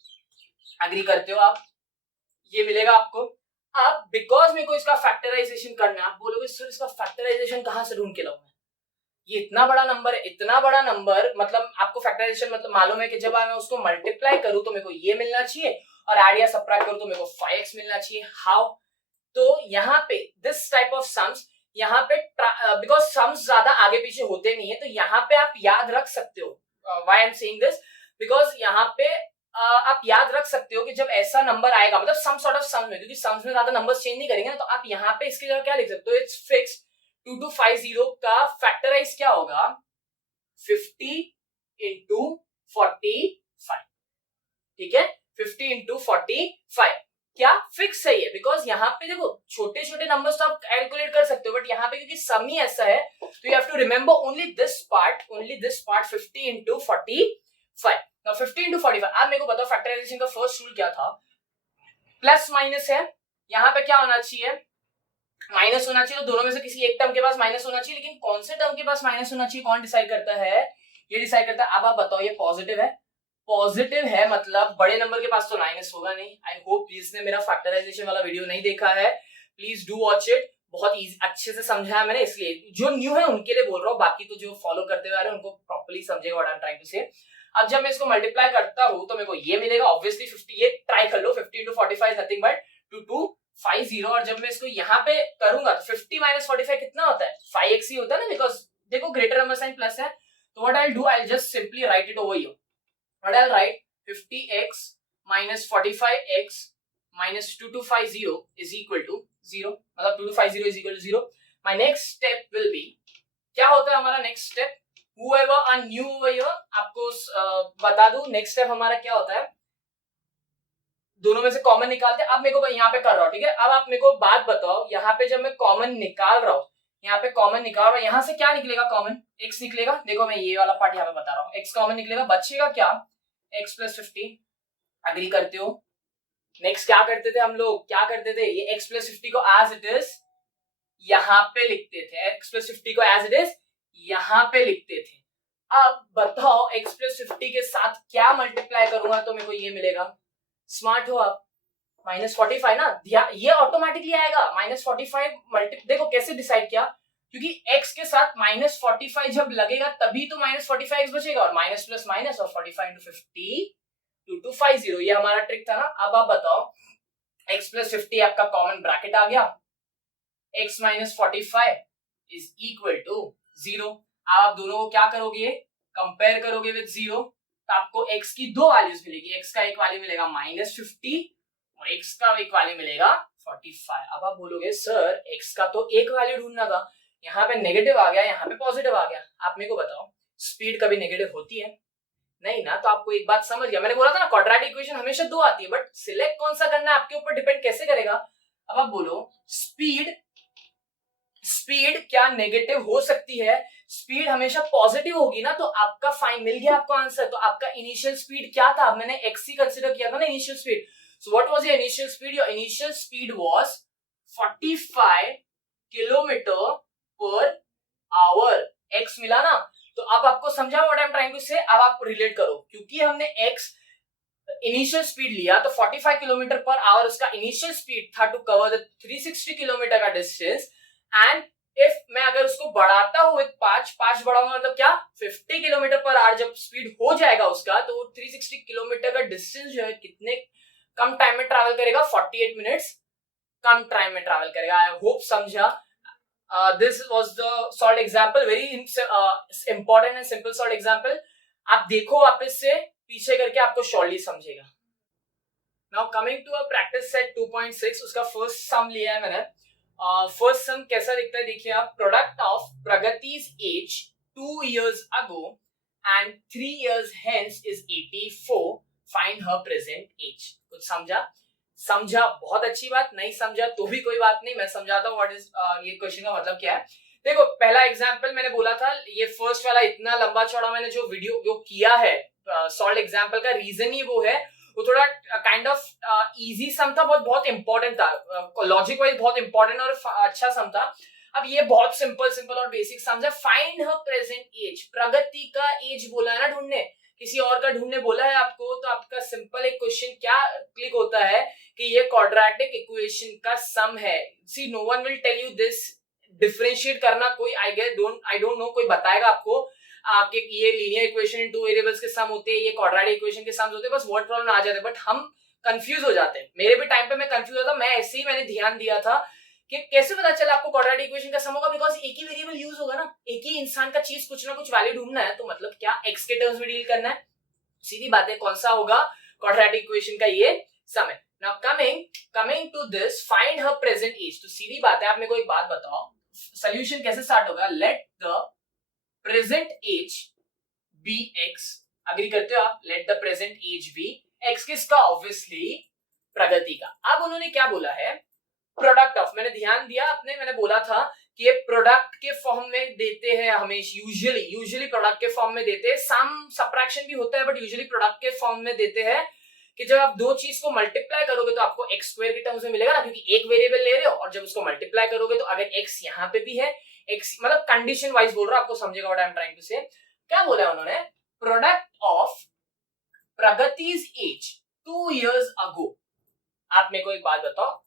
अग्री करते हो आप, ये मिलेगा आपको। अब बिकॉज मेरे को इसका फैक्टराइजेशन करना है, आप बोलोगे सर इसका फैक्टराइजेशन कहां से ढूंढ के लाऊं, ये इतना बड़ा नंबर है, इतना बड़ा नंबर, मतलब आपको फैक्टराइजेशन मतलब मालूम है कि जब मैं उसको मल्टीप्लाई करूं तो मेरे को ये मिलना चाहिए, और ऐड या सबट्रैक्ट करूं तो मेरे को 5x मिलना चाहिए। हाउ, तो यहाँ पे दिस टाइप ऑफ सम्स, यहाँ पे बिकॉज सम्स ज्यादा आगे पीछे होते नहीं है, तो यहाँ पे आप याद रख सकते हो, why I am saying this, because यहाँ पे आप याद रख सकते हो कि जब ऐसा नंबर आएगा, मतलब सम सॉर्ट ऑफ सम में, क्योंकि सम्स में ज्यादा नंबर्स चेंज नहीं करेंगे ना, तो आप यहाँ पे इसकी जगह क्या लिख सकते हो, इट्स फिक्स्ड 2250 का फैक्टराइज क्या होगा, 50 इंटू 45, ठीक है, 50 इंटू 45 क्या फिक्स है ये, बिकॉज यहाँ पे देखो छोटे छोटे नंबर्स तो आप कैलकुलेट कर सकते हो, बट यहाँ पे क्योंकि सम ही ऐसा है तो you have to remember only this part 50 into 45। Now 50 into 45, आप मेरे को बताओ फैक्टराइजेशन का फर्स्ट रूल क्या था, प्लस माइनस है, यहाँ पे क्या होना चाहिए, माइनस होना चाहिए, तो दोनों में से किसी एक टर्म के पास माइनस होना चाहिए, लेकिन कौन से टर्म के पास माइनस होना चाहिए कौन डिसाइड करता है, ये डिसाइड करता है। अब आप बताओ ये पॉजिटिव है मतलब बड़े नंबर के पास तो माइनस होगा नहीं। आई होप जिसने मेरा फैक्टराइजेशन वाला वीडियो नहीं देखा है प्लीज डू वॉच इट, बहुत इजी अच्छे से समझाया मैंने, इसलिए जो न्यू है उनके लिए बोल रहा हूँ, बाकी तो जो फॉलो करते हुए आ रहे हैं उनको प्रॉपर्ली समझेगा what I am trying to say. अब जब मैं इसको मल्टीप्लाई करता हूँ तो मेरे को ये मिलेगा, ऑब्वियसली 50, ये ट्राई कर लो, 50 इंटू 45 इज नथिंग बट 2250, और जब मैं इसको यहाँ पे करूंगा तो 50 माइनस 45 कितना होता है, 5x ही होता है ना, बिकॉज देखो ग्रेटर नंबर साइन प्लस है, तो what I will do, I will just simply write it over here, what I will write 50x minus 45x minus 2250 is equal to 0, मतलब 2250 is equal to 0। My next step will be, क्या होता है हमारा next step, whoever are new over here, आपको बता दूं next step हमारा क्या होता है, दोनों में से कॉमन निकालते हैं। अब मेरे को यहाँ पे कर रहा हूँ, ठीक है, अब आप मेरे को बात बताओ, यहाँ पे जब मैं कॉमन निकाल रहा हूँ, यहाँ पे कॉमन निकाल रहा हूँ, यहाँ से क्या निकलेगा, कॉमन x निकलेगा, देखो मैं ये वाला पार्ट यहाँ पे बता रहा हूँ, x कॉमन निकलेगा, बचेगा क्या, x प्लस 50, अग्री करते हो। नेक्स्ट क्या करते थे हम लोग, क्या करते थे, ये x प्लस 50 को एज इट इज यहाँ पे लिखते थे, x प्लस 50 को एज इट इज यहाँ पे लिखते थे। अब बताओ x प्लस 50 के साथ क्या मल्टीप्लाई करूंगा तो मेरे को ये मिलेगा, स्मार्ट हो आप, माइनस 45 ना, ये ऑटोमेटिकली आएगा माइनस 45 मल्टी, देखो कैसे डिसाइड किया, क्योंकि x के साथ माइनस 45 जब लगेगा तभी तो माइनस 45 बचेगा, और माइनस प्लस माइनस और 45 इंटू 50 2250, ये हमारा ट्रिक था ना। अब आप बताओ x प्लस 50 आपका कॉमन ब्रैकेट आ गया, x minus 45 is equal to 0। आप दोनों को क्या करोगे, कंपेयर करोगे विद 0, तो आपको x की दो वैल्यूज मिलेगी, x का एक वैल्यू मिलेगा माइनस 50 और x का एक वैल्यू मिलेगा 45। अब आप बोलोगे सर x का तो एक वैल्यू ढूंढना था, यहाँ पे नेगेटिव आ गया, यहाँ पे पॉजिटिव आ गया। आप मेरे को बताओ स्पीड कभी नेगेटिव होती है, नहीं ना, तो आपको एक बात समझ गया, मैंने बोला था ना क्वाड्रेटिक इक्वेशन हमेशा 2 आती है, बट सिलेक्ट कौन सा करना है आपके ऊपर डिपेंड कैसे करेगा। अब आप बोलो स्पीड क्या नेगेटिव हो सकती है, स्पीड हमेशा पॉजिटिव होगी ना, तो आपका फाइन मिल गया आपको आंसर। तो आपका इनिशियल स्पीड क्या था, मैंने एक्स ही कंसीडर किया था ना initial speed. So what was your initial speed, your initial speed was 45 kilometre per hour, x मिला ना। तो अब आपको समझा what I am trying to say. अब आप रिलेट करो, क्योंकि हमने एक्स इनिशियल स्पीड लिया तो 45 किलोमीटर पर आवर उसका इनिशियल स्पीड था टू कवर द 360 किलोमीटर का डिस्टेंस। एंड इफ मैं अगर उसको बढ़ाता हूं विद 5 बढ़ाऊंगा मतलब क्या 50 किलोमीटर पर आवर जब स्पीड हो जाएगा उसका, तो 360 किलोमीटर का डिस्टेंस जो है कितने कम टाइम में ट्रैवल करेगा, 48 मिनट्स कम टाइम में ट्रैवल करेगा। आई होप समझा। This was the solve example, very important and simple solve example. आप देखो वापस से पीछे करके, आपको श्योरली समझेगा। Now coming to a practice set 2.6, उसका फर्स्ट सम लिया है मैंने। फर्स्ट सम कैसा दिखता है देखिए आप, product of Pragati's as 2 years ago and 3 years hence is 84, find her present age। कुछ समझा बहुत अच्छी बात, नहीं समझा तो भी कोई बात नहीं, मैं समझाता हूँ व्हाट इज ये क्वेश्चन का मतलब क्या है। देखो पहला एग्जांपल मैंने बोला था, ये फर्स्ट वाला इतना लंबा चौड़ा मैंने जो वीडियो जो किया है सॉल्व एग्जांपल का, रीजन ही वो है, वो थोड़ा काइंड ऑफ इजी सम था, बहुत इंपॉर्टेंट था, लॉजिक वाइज बहुत इंपॉर्टेंट और अच्छा सम था। अब ये बहुत सिंपल और बेसिक सम है। फाइंड हर प्रेजेंट एज, प्रगति का एज बोला है ना ढूंढने, किसी और का ढूंढने बोला है आपको, तो आपका सिंपल एक क्वेश्चन क्या क्लिक होता है कि ये क्वाड्रेटिक इक्वेशन का सम है। See no one will tell you this, differentiate करना कोई आई डोंट नो कोई बताएगा आपको कि ये लीनियर इक्वेशन इन 2 वेरिएबल्स के सम होते हैं, ये क्वाड्रेटिक इक्वेशन के सम होते हैं, बस वर्ड प्रॉब्लम आ जाते हैं, बट हम कंफ्यूज हो जाते हैं। मेरे भी टाइम पे मैं कंफ्यूज होता, मैं ऐसे ही मैंने ध्यान दिया था कि कैसे पता चला आपको क्वाड्रेटिक इक्वेशन का सम होगा, बिकॉज एक ही वेरिएबल यूज होगा ना, एक ही इंसान का चीज कुछ ना कुछ वैल्यू ढूंढना है, तो मतलब क्या एक्स के टर्म्स में डील करना है, सीधी बात है, कौन सा होगा क्वाड्रेटिक इक्वेशन का ये सम है। Now coming to this, find her present age, तो सीधी बात है, आप मेरे को एक बात बताओ, सोल्यूशन कैसे स्टार्ट होगा, let the present age be x, agree करते हो आप, let the present age be x, किसका, ऑब्वियसली प्रगति का। अब उन्होंने क्या बोला है, प्रोडक्ट ऑफ, मैंने ध्यान दिया अपने, मैंने बोला था कि प्रोडक्ट के फॉर्म में देते हैं हमेशा, यूजुअली प्रोडक्ट के फॉर्म में देते हैं, सम सबट्रैक्शन भी होता है, बट यूजुअली प्रोडक्ट के फॉर्म में देते हैं कि जब आप दो चीज को मल्टीप्लाई करोगे तो आपको एक्स स्क्वायर के टर्म्स में मिलेगा ना, क्योंकि एक वेरिएबल ले रहे हो, और जब उसको मल्टीप्लाई करोगे तो अगर एक्स यहाँ पे भी है, एक्स मतलब कंडीशन वाइज बोल रहा हूं, आपको समझेगा what I am trying to say. क्या बोला उन्होंने, product of Pragati's as 2 years ago। आप मेरे को एक बात बताओ,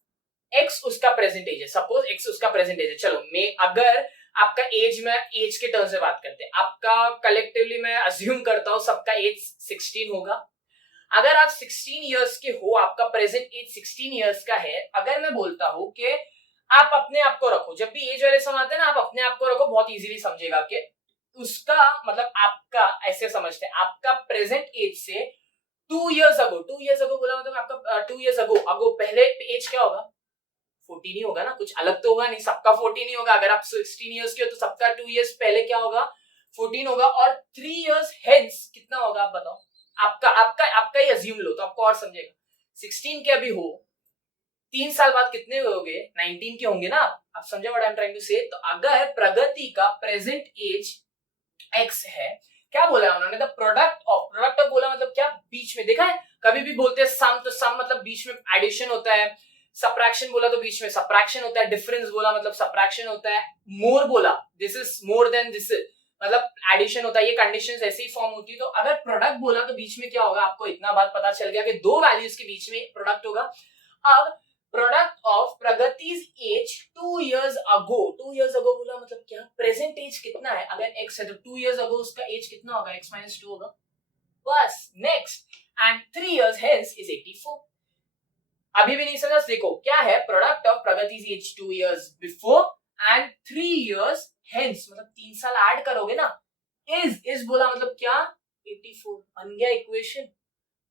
एक्स उसका प्रेजेंट एज है, सपोज एक्स उसका प्रेजेंट एज है, चलो मैं अगर आपका एज में एज के टर्म से बात करते हैं, आपका कलेक्टिवली मैं अज्यूम करता हूं सबका एज 16 होगा। अगर आप 16 इयर्स के हो, आपका प्रेजेंट एज 16 इयर्स का है, अगर मैं बोलता हूं कि आप अपने आप को रखो, जब भी एज वाले सम आते हैं ना, आप अपने आप को रखो, बहुत इजीली समझेगा कि उसका मतलब आपका, ऐसे समझते हैं, आपका प्रेजेंट एज से 2 years ago बोला मतलब आपका 2 years ago पहले एज क्या होगा, 14 ही होगा ना, कुछ अलग तो होगा नहीं, सबका 14 ही होगा। अगर आप 16 इयर्स के हो तो सबका 2 years पहले क्या होगा, 14 होगा, और 3 years hence कितना होगा आप बताओ, आपका ही अज्यूम लो तो आपको और समझेगा। 16 के अभी हो, 3 साल बाद कितने हो गए, 19 के होंगे ना आप समझे what I am trying to say. तो अगर प्रगति का प्रेजेंट एज एक्स है, क्या बोला उन्होंने, द प्रोडक्ट ऑफ बोला मतलब क्या, बीच में देखा है कभी भी बोलते हैं सम, तो सम मतलब बीच में एडिशन होता है, सब्ट्रैक्शन बोला तो बीच में सब्ट्रैक्शन होता है, डिफरेंस बोला मतलब सब्ट्रैक्शन होता है, मोर बोला this is more than this मतलब एडिशन होता है, ये कंडीशंस ऐसे ही फॉर्म होती है। तो अगर प्रोडक्ट बोला तो बीच में क्या होगा, आपको इतना बात पता चल गया कि दो वैल्यूज के बीच में प्रोडक्ट होगा। अब product of Pragati's as 2 years ago बोला मतलब क्या, प्रेजेंट एज कितना है, अगर x है तो 2 years ago उसका एज कितना होगा, x - 2 होगा, बस next, and 3 years hence is 84। अभी भी नहीं समझा, देखो क्या है, product of Pragati's as 2 years before and 3 years hence मतलब 3 साल ऐड करोगे ना, इज बोला मतलब क्या, 84 बन गया इक्वेशन,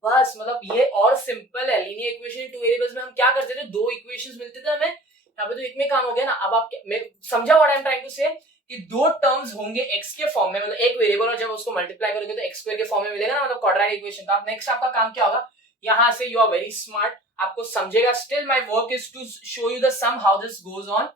बस मतलब ये और सिंपल है। लीनियर इक्वेशन 2 वेरिएबल्स में हम क्या करते थे, दो इक्वेशंस मिलते थे हमें, यहाँ पे तो एक में काम हो गया ना। अब आप मैं समझा what I am trying to say कि दो टर्म्स होंगे x के फॉर्म में, मतलब एक वेरिएबल और जब उसको मल्टीप्लाई करोगे तो x स्क्वायर के फॉर्म में मिलेगा ना, मतलब क्वाड्रेटिक इक्वेशन। तो आप नेक्स्ट आपका काम क्या होगा, यहां से यू आर वेरी स्मार्ट, आपको समझेगा। Still my work is to show you the sum how this goes on.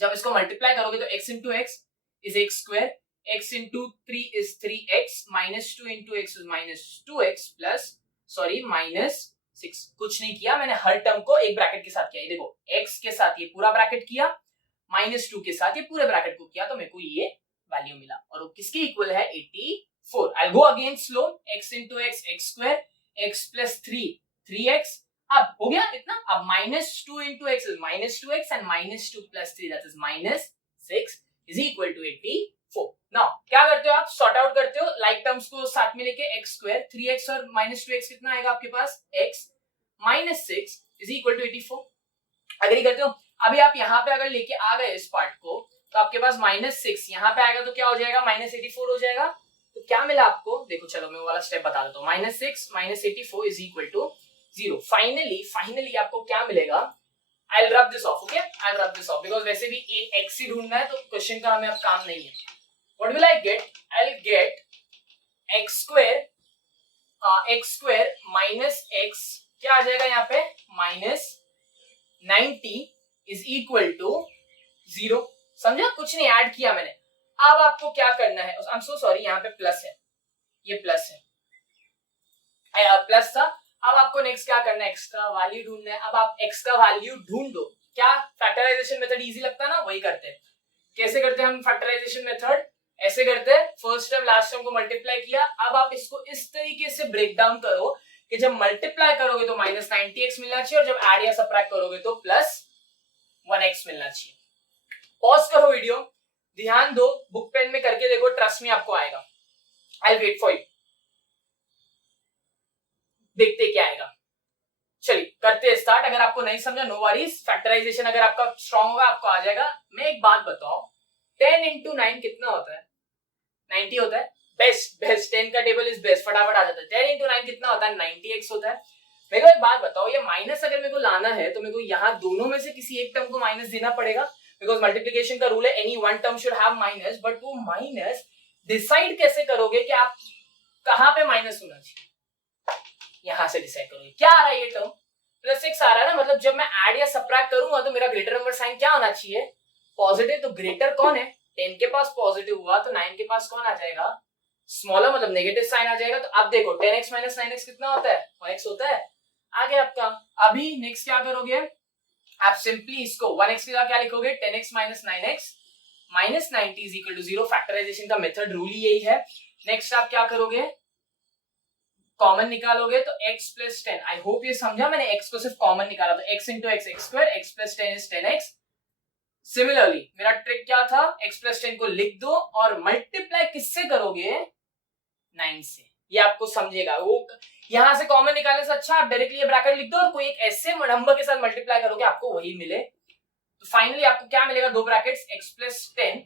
जब इसको मल्टीप्लाई करोगे तो x into x is x square, x into 3 is 3x, minus 2 into x is minus 2x plus sorry minus 6। कुछ नहीं किया मैंने, हर term को एक ब्रैकेट के साथ किया। ये देखो x के साथ ये पूरा ब्रैकेट किया, -2 के साथ ये पूरे ब्रैकेट को किया, तो मेरे को ये वैल्यू मिला। और वो किसके इक्वल है, 84। I go again slow, x into x x square, x plus 3 3x। अब हो गया इतना। अब -2 into x is -2x and -2 plus 3 that is -6 is equal to 84। Now क्या करते हो आप, सॉर्ट आउट करते हो लाइक टर्म्स को साथ में लेके, x स्क्वायर 3x और -2x कितना आएगा आपके पास, x -6 is equal to 84। Agree करते हो। अभी आप यहाँ पे अगर लेके आ गए इस पार्ट को, तो आपके पास -6 यहाँ पे आएगा तो क्या हो जाएगा, -84 हो जाएगा। तो क्या मिला आपको, देखो चलो मैं वो वाला स्टेप बता देता हूँ। -6 -84 is equal to 0। फाइनली आपको क्या मिलेगा, I'll rub this off, okay? I'll rub this off because वैसे भी x ही ढूंढना है, तो क्वेश्चन का हमें अब काम नहीं है। What will I get? I'll get x square minus x, क्या आ जाएगा यहाँ पे, -90 is equal to 0। समझा, कुछ नहीं ऐड किया मैंने। अब आपको क्या करना है, I'm so sorry, यहाँ पे प्लस है, ये प्लस है, प्लस था। अब आपको नेक्स्ट क्या करना है, x का वैल्यू ढूंढना है। अब आप x का वैल्यू ढूंढ दो। क्या फैक्टराइजेशन मेथड इजी लगता है ना, वही करते हैं। कैसे करते हैं हम फैक्टराइजेशन मेथड, ऐसे करते हैं, फर्स्ट टर्म लास्ट टर्म को मल्टीप्लाई किया। अब आप इसको इस तरीके से ब्रेक डाउन करो कि जब मल्टीप्लाई करोगे तो -90x मिलना चाहिए, और जब ऐड या सबट्रैक्ट करोगे तो +1x मिलना चाहिए। पॉज करो वीडियो, ध्यान दो, बुक पेन में करके देखो, ट्रस्ट में आपको आएगा। आई वेट फॉर यू, देखते क्या आएगा। चलिए करते हैं स्टार्ट। अगर आपको नहीं समझा नो वरीज, फैक्टराइजेशन अगर आपका स्ट्रांग होगा आपको आ जाएगा। मैं एक बात बताओ, 10 into 9 कितना होता है, 90 होता है। बेस्ट 10 का टेबल इज बेस्ट, फटाफट आ जाता है। 10 into 9 कितना होता है, 90x होता है। मेरे को एक बात बताओ, ये माइनस अगर मेरे को लाना है तो मेरे को यहाँ दोनों में से किसी एक टर्म को माइनस देना पड़ेगा, बिकॉज मल्टीप्लीकेशन का रूल है any one term should have minus. But वो माइनस डिसाइड कैसे करोगे कि आप कहां पे माइनस होना चाहिए, यहां से डिसाइड करोगे। क्या आ रहा है ये टर्म, +6 आ रहा है ना, मतलब जब मैं ऐड या सबट्रैक्ट करूंगा तो मेरा ग्रेटर नंबर साइन क्या होना चाहिए, पॉजिटिव। तो ग्रेटर कौन है, 10 के पास पॉजिटिव हुआ तो 9 के पास कौन आ जाएगा, स्मॉलर, मतलब नेगेटिव साइन आ जाएगा। तो अब देखो 10x - 9x कितना होता है, 1x होता है। आगे आपका अभी नेक्स्ट क्या करोगे, आप सिंपली इसको 1x की जगह क्या लिखोगे, 10x - 9x -90 is equal to 0। Factorization का मेथड रूल ही यही है। नेक्स्ट आप क्या करोगे, कॉमन निकालोगे तो x + 10। आई होप ये समझा, मैंने x को सिर्फ कॉमन निकाला तो x into x x square, x + 10 is 10x। Similarly मेरा ट्रिक क्या था, x + 10 को लिख दो और मल्टीप्लाई किससे करोगे, 9 से। ये आपको समझेगा। वो यहां से कॉमन निकालने से अच्छा आप डायरेक्टली ये ब्रैकेट लिख दो और कोई एक ऐसे नंबर के साथ मल्टीप्लाई करोगे आपको वही मिले। तो फाइनली आपको क्या मिलेगा, दो ब्रैकेट्स, x + 10,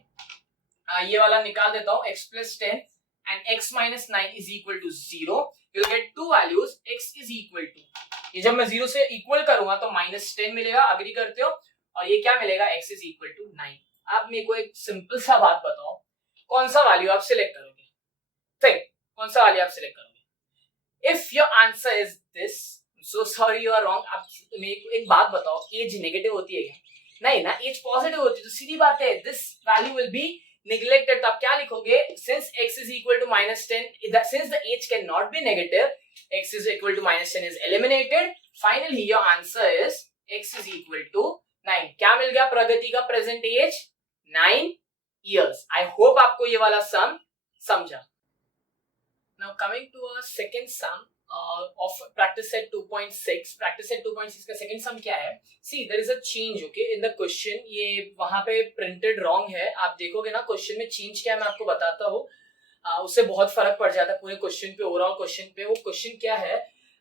ये वाला निकाल देता हूं, x + 10 and x - 9 is equal to 0। you'll get two values, x is equal to, ये जब मैं 0 से इक्वल करूंगा तो -10 मिलेगा, अग्री करते हो। और ये क्या मिलेगा, x is equal to 9। आप मेरे को एक सिंपल सा बात बताओ, कौन सा वैल्यू आप सिलेक्ट करोगे, थिंक कौन सा वैल्यू आप सिलेक्ट करोगे। If your answer is this, so sorry you are wrong. आप मेरे को एक बात बताओ, एज नेगेटिव होती है क्या, नहीं ना, एज पॉजिटिव होती है। तो सीधी बात है, this value will be neglected। तो आप क्या लिखोगे, since x is equal to -10, since the age cannot be negative, x is equal to -10 is eliminated। Finally your answer is x is equal to 9। क्या मिल गया, प्रगति का present age 9 years। I hope आपको ये वाला सम समझा। Now coming to a second sum of practice set 2.6। practice set 2.6 का second sum क्या है, see there is a change okay in the question। ये वहां पे printed wrong है, आप देखोगे ना क्वेश्चन में चेंज क्या है मैं आपको बताता हूँ, उससे बहुत फर्क पड़ जाता है पूरे क्वेश्चन पे, ओवरऑल क्वेश्चन पे। वो क्वेश्चन क्या है,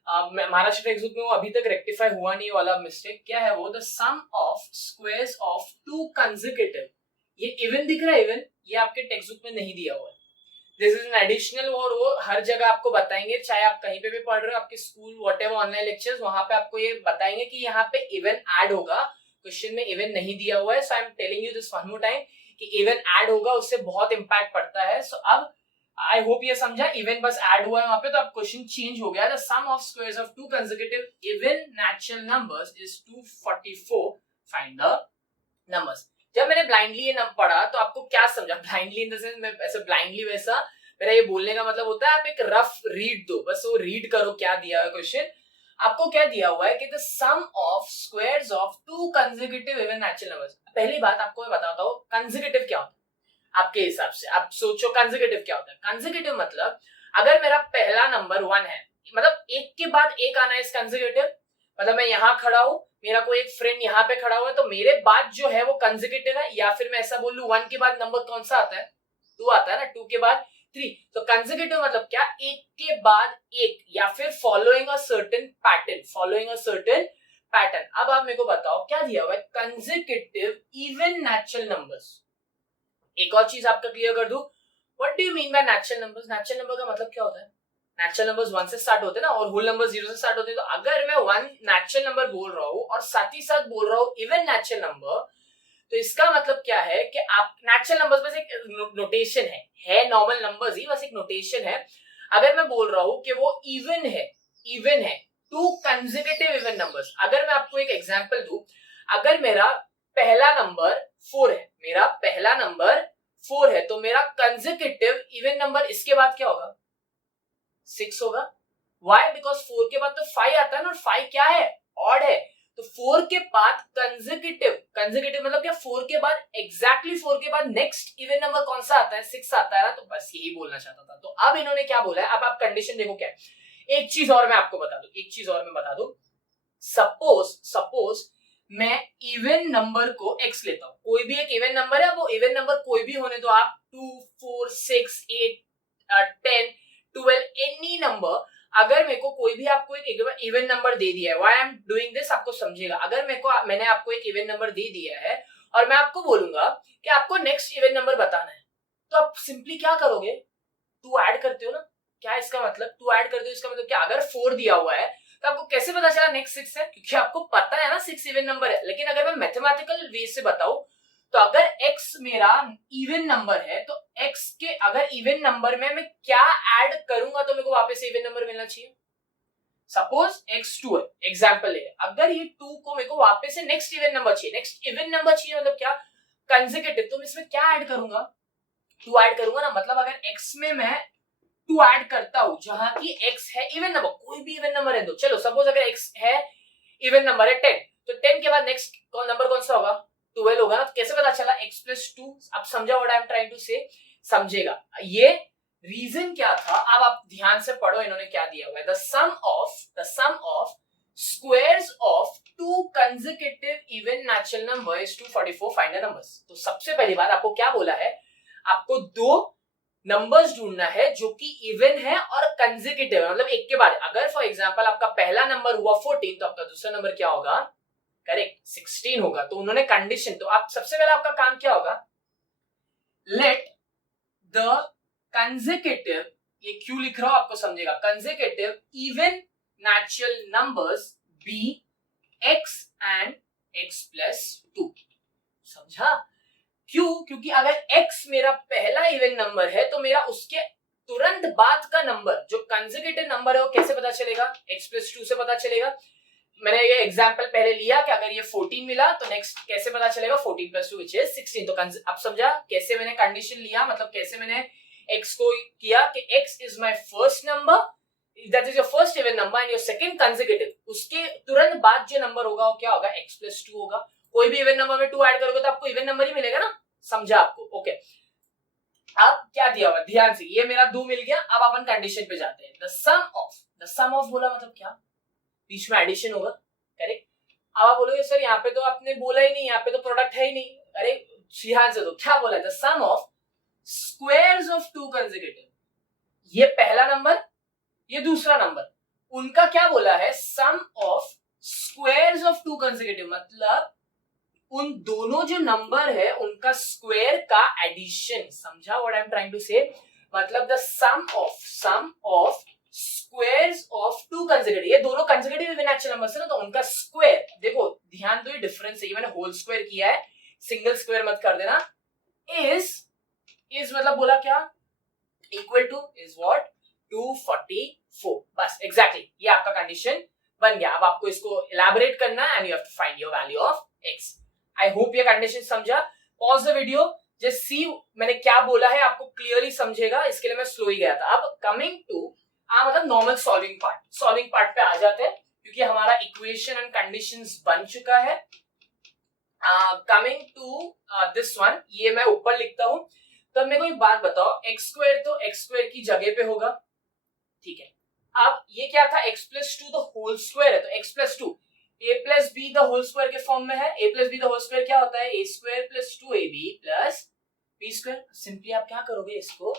महाराष्ट्र टेक्स्ट बुक में वो अभी तक रेक्टिफाई हुआ नहीं वाला मिस्टेक। क्या है वो, the sum of squares of 2 consecutive, ये इवन दिख रहा है, इवन ये आपके टेक्स्ट बुक में नहीं दिया हुआ है। दिस इज एन एडिशनल, और वो हर जगह आपको बताएंगे, चाहे आप कहीं पे भी पढ़ रहे हो, आपके स्कूल व्हाटएवर ऑनलाइन लेक्चर्स, वहां पे आपको ये बताएंगे कि यहाँ पे इवन ऐड होगा, क्वेश्चन में इवन नहीं दिया हुआ है। So I am telling you this one more time कि इवन ऐड होगा उससे बहुत इंपैक्ट पड़ता है. सो अब आई होप ये समझा. इवन बस ऐड हुआ है वहां पे, तो अब क्वेश्चन चेंज हो गया. The sum of squares of two consecutive even natural numbers is 244. Find the numbers. जब मैंने ब्लाइंडली ये नंबर पढ़ा तो आपको क्या समझा? ब्लाइंडली इन द सेंस मैं ऐसे ब्लाइंडली वैसा, मेरा ये बोलने का मतलब होता है आप एक रफ रीड दो, बस वो रीड करो क्या दिया है क्वेश्चन. आपको क्या दिया हुआ है कि the sum of squares of two consecutive even natural numbers. पहली बात आपको मैं बताता हूँ कंसेक्यूटिव क्या होता है आपके हिसाब से. आप सोचो कंसेक्यूटिव क्या होता है. कंसेक्यूटिव मतलब अगर मेरा पहला नंबर 1 है, मतलब एक के बाद एक आना है इस कंसेक्यूटिव. मतलब मैं यहाँ खड़ा हूं, मेरा कोई एक फ्रेंड यहाँ पे खड़ा हुआ है, तो मेरे बाद जो है वो कंसेक्यूटिव है. या फिर मैं ऐसा बोल लूं 1 के बाद नंबर कौन सा आता है? 2 आता है ना. 2 के बाद 3. तो कंसेक्यूटिव मतलब क्या? एक के बाद एक, या फिर following a certain pattern. Following a certain pattern. अब आप मेरे को बताओ क्या दिया हुआ है? Consecutive even natural numbers. एक और चीज आपका क्लियर कर दूं. What do you mean by natural numbers? Natural number का मतलब क्या होता है? नेचुरल नंबर्स 1 से स्टार्ट होते हैं ना, और होल नंबर 0 से स्टार्ट होते हैं. तो अगर मैं 1 नेचुरल नंबर बोल रहा हूं और साथ ही साथ बोल रहा हूं इवन नेचुरल नंबर, तो इसका मतलब क्या है कि आप नेचुरल नंबर्स बस एक नोटेशन है नॉर्मल नंबर्स ही, बस एक नोटेशन है. अगर मैं बोल रहा हूं कि वो इवन है टू कंसेक्यूटिव इवन नंबर्स. अगर मैं आपको एक एग्जांपल दूं, अगर मेरा पहला नंबर 4 है, मेरा पहला नंबर 4 है, तो मेरा कंसेक्यूटिव इवन नंबर इसके बाद क्या होगा? 6 होगा. Why? Because 4 के बाद तो 5 आता है ना, और 5 क्या है? ऑड है. तो 4 के बाद कंसेक्यूटिव मतलब क्या? 4 के बाद एग्जैक्टली 4 के बाद नेक्स्ट इवन नंबर कौन सा आता है? 6 आता है ना. तो बस यही बोलना चाहता था. तो अब इन्होंने क्या बोला है, अब आप कंडीशन देखो क्या है. एक चीज और मैं आपको बता दूं. सपोज मैं इवन नंबर को x लेता हूं. कोई भी एक इवन नंबर है, वो इवन नंबर कोई भी होने दो आप. 2, 4, 6, 8, 10, 12, एनी नंबर. अगर मेरे को कोई भी आपको एक इवन नंबर दे दिया है, why I am doing this आपको समझेगा. अगर मैंने आपको एक इवन नंबर दे दिया है और मैं आपको बोलूंगा कि आपको नेक्स्ट इवन नंबर बताना है, तो आप सिंपली क्या करोगे? 2 ऐड करते हो ना. क्या इसका मतलब? 2 ऐड करते हो, इसका मतलब क्या? अगर 4 दिया हुआ है तो आपको कैसे पता चला नेक्स्ट 6 है? क्योंकि आपको पता है ना 6 इवन नंबर है. लेकिन अगर मैं मैथमेटिकल वे से बताऊं, तो अगर x मेरा इवन नंबर है, तो x के अगर इवन नंबर में मैं क्या ऐड करूंगा तो मेरे को वापस इवन नंबर मिलना चाहिए. सपोज x2 है, एग्जांपल है. अगर ये 2 को मेरे को वापस से नेक्स्ट इवन नंबर चाहिए, नेक्स्ट इवन नंबर चाहिए मतलब क्या? कंसेक्यूटिव. तो मैं इसमें क्या ऐड करूंगा? 2 ऐड करूंगा ना. मतलब अगर x में मैं 2 ऐड करता हूं, जहां की x है इवन नंबर, कोई भी इवन नंबर है तो चलो. सपोज अगर x है इवन नंबर है 10, तो 10 के बाद नेक्स्ट नंबर कौन सा होगा? 12 होगा ना. तो कैसे पता चला? x + 2. अब समझा what I am trying to say? समझेगा. ये रीजन क्या था, अब आप ध्यान से पढ़ो इन्होंने क्या दिया हुआ है. The sum of squares of two consecutive even natural number is 244. Find the numbers. तो सबसे पहली बात आपको क्या बोला है? आपको 2 नंबर्स ढूंढना है जो कि इवन है और कंसेक्यूटिव है, मतलब एक के बाद. अगर फॉर एग्जांपल आपका पहला नंबर हुआ 14, तो आपका दूसरा नंबर क्या होगा? करेक्ट, 16 होगा. तो उन्होंने कंडीशन, तो आप सबसे पहले आपका काम क्या होगा? लेट द कंसेक्यूटिव, ये क्यों लिख रहा हूं आपको समझेगा. Consecutive even natural numbers be x and x + 2. समझा? क्यों? क्योंकि अगर x मेरा पहला इवन नंबर है, तो मेरा उसके तुरंत बाद का नंबर जो कंसेक्यूटिव नंबर है वो कैसे पता चलेगा? x + 2 से पता चलेगा. मैंने ये एग्जांपल पहले लिया कि अगर ये 14 मिला तो नेक्स्ट कैसे पता चलेगा? 14 + 2 which is 16. तो अब समझा कैसे मैंने कंडीशन लिया, मतलब कैसे मैंने x को किया कि x is my first number, that is your first even number and your second consecutive. उसके तुरंत बाद जो नंबर होगा वो क्या होगा? x + 2 होगा. कोई भी इवन नंबर में 2 ऐड करोगे तो आपको इवन नंबर ही मिलेगा ना. समझा आपको? ओके. अब क्या दिया हुआ ध्यान से, ये मेरा 2 मिल गया. अब अपन कंडीशन पे जाते हैं. द सम ऑफ बोला मतलब क्या? बीच में एडिशन होगा. करेक्ट. अब आप बोलोगे सर यहाँ पे तो आपने बोला ही नहीं, यहाँ पे तो प्रोडक्ट है ही नहीं. अरे ध्यान से तो क्या बोला है? The sum of squares of two consecutive. ये पहला नंबर, ये दूसरा नंबर, उनका क्या बोला है? Sum of squares of two consecutive. मतलब उन दोनों जो नंबर है उनका स्क्वायर का एडिशन. समझा what I am trying to say? मतलब the sum of squares of two consecutive. ये दोनों कंसेक्यूटिव इवन नेचुरल नंबर्स है ना, तो उनका स्क्वायर. देखो ध्यान दो, ये डिफरेंस है. ये मैंने होल स्क्वायर किया है, सिंगल स्क्वायर मत कर देना. इज मतलब बोला क्या, इक्वल टू इज व्हाट 244, बस एग्जैक्टली ये आपका कंडीशन बन गया. अब आपको इसको इलैबोरेट करना है and you have to find your value of x. I hope ये कंडीशन समझा. Pause the video, just see मैंने क्या बोला है, आपको क्लियरली समझेगा, इसके लिए मैं स्लो ही गया था. अब कमिंग टू मतलब नॉर्मल सॉल्विंग पार्ट पे आ जाते हैं क्योंकि हमारा इक्वेशन एंड कंडीशंस बन चुका है. कमिंग टू दिस वन, ये मैं ऊपर लिखता हूं. तब मेरे को एक बात बताओ, एक्स स्क्वायर तो एक्स स्क्वायर की जगह पे होगा, ठीक है. अब ये क्या था, x plus two the whole square है, तो x plus two a plus b the whole square के फॉर्म में है. a plus b the whole square क्या होता है, a स्क्वायर प्लस 2ab प्लस b स्क्वायर. सिंपली आप क्या करोगे, इसको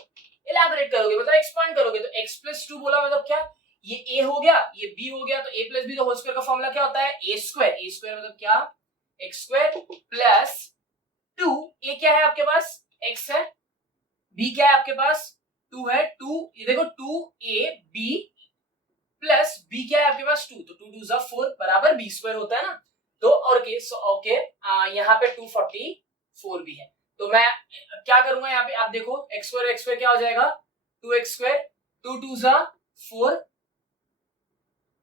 इलैबोरेट करोगे, मतलब एक्सपांड करोगे. तो x प्लस टू बोला मतलब क्या, ये a हो गया, ये b हो गया, तो a plus b the whole square का फॉर्मूला क्या होता है, a स्क्वायर मतलब क्या, x स्क्वायर प्लस 2, a क्या है आपके पास, x है, b क्या है आपके पास 2 है, 2 ये देखो 2ab प्लस b क्या है आपके पास 2, तो 2 2 4 बराबर b स्क्वायर होता है ना. तो ओके यहाँ पे 244 भी है. तो मैं क्या करूंगा यहाँ पे, आप देखो x स्क्वायर क्या हो जाएगा 2x स्क्वायर, 2 2 4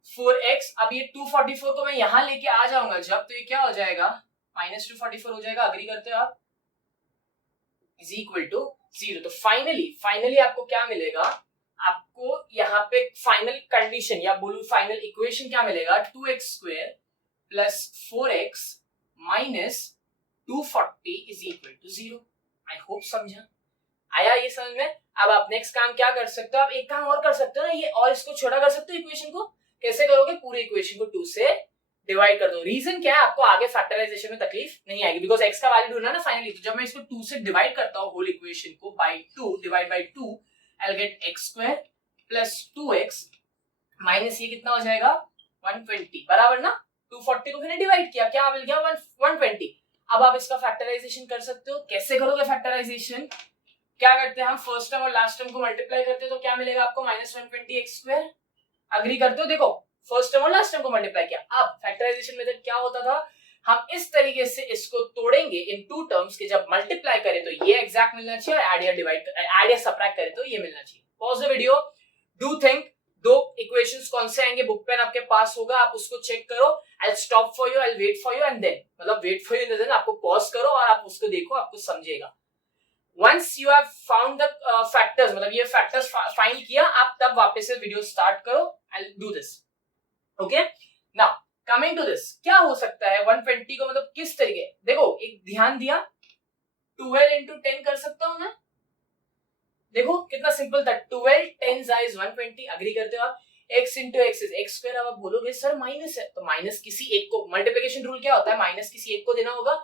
4x. अब ये 244 को मैं यहाँ लेके आ जाऊंगा जब, तो ये क्या हो जाएगा माइनस 244 हो जाएगा. अग्री करते हो आप, इज इक्वल टू 0. तो फाइनली आपको क्या मिलेगा, आपको यहाँ पे फाइनल कंडीशन या बोलूं फाइनल इक्वेशन क्या मिलेगा, 2x square plus 4x minus 240 is equal to 0. I hope समझा, आया ये समझ में. अब आप नेक्स्ट काम क्या कर सकते हो, आप एक काम और कर सकते हो ना, ये और इसको छोटा कर सकते हो इक्वेशन को. कैसे करोगे, पूरे इक्वेशन को 2 से डिवाइड कर दो. रीजन क्या है, आपको आगे फैक्टराइजेशन में तकलीफ नहीं आएगी बिकॉज x का वैल्यू ढूंढना ना फाइनली. तो जब मैं इसको 2 से डिवाइड करता हूँ होल इक्वेशन को by 2 divide by 2, I'll get x square plus 2x minus ये कितना हो जाएगा 120 बराबर ना. 240 को मैंने डिवाइड किया, क्या मिल गया 120. अब आप इसका फैक्टराइजेशन कर सकते हो. कैसे करोगे फैक्टराइजेशन, क्या करते हैं हम, फर्स्ट टर्म और लास्ट टर्म को मल्टीप्लाई करते हो तो क्या मिलेगा आपको माइनस 120 एक्स स्क्वायर. अग्री करते हो, देखो फर्स्ट टर्म और लास्ट टर्म को मल्टीप्लाई किया. अब फैक्टराइजेशन मेथड क्या होता था, हम इस तरीके से इसको तोड़ेंगे इन टू टर्म्स के, जब मल्टीप्लाई करें तो ये एग्जैक्ट मिलना चाहिए और ऐड या डिवाइड ऐड या सबट्रैक्ट करें तो ये मिलना चाहिए. Pause the video, do think. दो इक्वेशंस कौन से आएंगे, बुक पेन आपके पास होगा, आप उसको चेक करो. I stop for you, I wait for you and then, मतलब वेट फॉर यू देन आपको पॉज करो और आप उसको देखो, आपको समझेगा. Once you have found the factors, मतलब ये फैक्टर्स फाइंड किया, आप तब वापस से वीडियो स्टार्ट करो. I do this. Okay, now coming to this, क्या हो सकता है 120 को मतलब किस तरीके, देखो एक ध्यान दिया, 12 into 10 कर सकता हूं ना. देखो कितना सिंपल था, 12 10 is 120. अग्री करते हो आप, x into x is x square. अब आप बोलोगे सर माइनस है, तो माइनस किसी एक को, मल्टीप्लिकेशन रूल क्या होता है, माइनस किसी एक को देना होगा.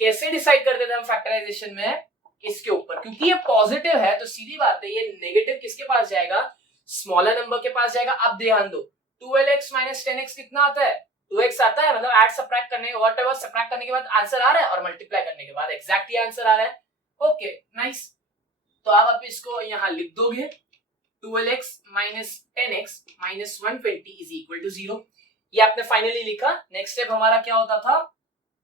कैसे डिसाइड करते थे हम फैक्टराइजेशन में, इसके ऊपर, क्योंकि ये पॉजिटिव है तो सीधी बात है ये नेगेटिव किसके पास जाएगा, स्मॉलर नंबर के पास जाएगा. अब ध्यान दो, 12x minus 10x कितना आता है, 2x आता है, मतलब ऐड सबट्रैक्ट करने व्हाटएवर सबट्रैक्ट करने के बाद आंसर आ रहा है और मल्टीप्लाई करने के बाद एग्जैक्टली आंसर आ रहा है. Okay nice. तो आप इसको यहां लिख दोगे, 12x minus 10x minus 120 is equal to 0. ये आपने फाइनली लिखा. नेक्स्ट स्टेप हमारा क्या होता था,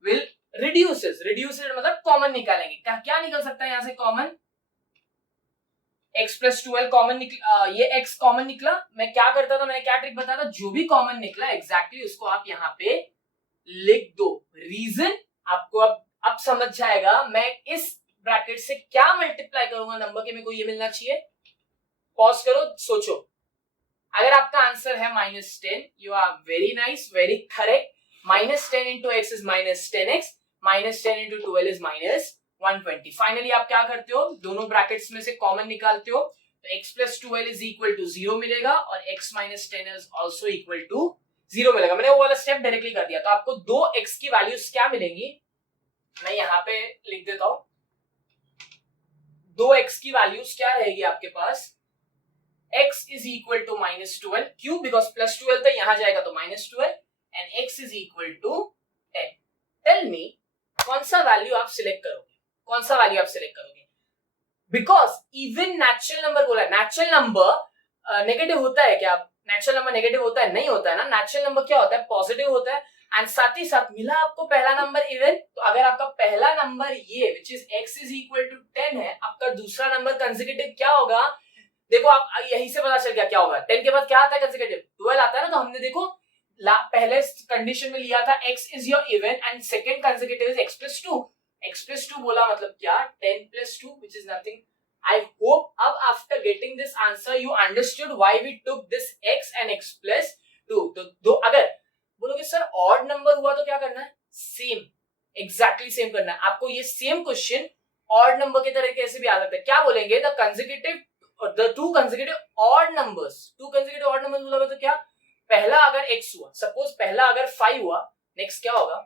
विल रिड्यूसेस मतलब कॉमन निकालेंगे. क्या निकल सकता है यहां से कॉमन, x प्लस 12 कॉमन निकला, ये x कॉमन निकला. मैं क्या करता था, मैंने क्या ट्रिक बताया था, जो भी कॉमन निकला एग्जैक्टली उसको आप यहाँ पे लिख दो. रीजन आपको अब समझ जाएगा. मैं इस ब्रैकेट से क्या मल्टीप्लाई करूंगा नंबर के, मेरे को ये मिलना चाहिए. पॉज करो, सोचो. अगर आपका आंसर है -10, you are very nice, very correct. -10 into x is -10x, -10 into 12 is -120. Finally आप क्या करते हो, दोनों ब्रैकेट्स में से कॉमन निकालते हो, तो x plus 12 is equal to 0 मिलेगा और x minus 10 is also equal to 0 मिलेगा. मैंने वो वाला स्टेप डायरेक्टली कर दिया. तो आपको दो x की वैल्यूज क्या मिलेंगी, मैं यहाँ पे लिख देता हूं. दो x की वैल्यूज क्या रहेगी आपके पास, x is equal to -12. क्यों, बिकॉज +12 तो यहां जाएगा तो -12 and x is equal to 10. Tell me कौन सा वैल्यू आप सिलेक्ट करोगे, बिकॉज इवन नेचुरल नंबर बोला. नेचुरल नंबर नेगेटिव होता है क्या, नेचुरल नंबर नेगेटिव होता है, नहीं होता है ना. नेचुरल नंबर क्या होता है, पॉजिटिव होता है. एंड साथ ही साथ मिला आपको पहला नंबर इवन, तो अगर आपका पहला नंबर ये which is x is equal to 10 है, आपका दूसरा नंबर कंसेक्यूटिव क्या होगा? देखो आप यहीं से पता चल गया क्या होगा। 10 के बाद क्या आता है कंसेक्यूटिव? 12 आता है ना। तो हमने देखो पहले कंडीशन में लिया था x is your even and second consecutive is x plus 2। x plus 2 बोला मतलब क्या? 10 plus 2 which is nothing. I hope अब after getting this answer you understood why we took this x and x plus 2। तो अगर बोलोगे sir odd number हुआ तो क्या करना है? सेम, एग्जैक्टली सेम करना है आपको। ये सेम क्वेश्चन ऑड नंबर के तरीके से भी आ सकता है। क्या बोलेंगे? The two consecutive odd numbers, to consecutive odd numbers बोलोगे तो क्या? पहला अगर x हुआ, सपोज पहला अगर 5 हुआ, नेक्स्ट क्या होगा?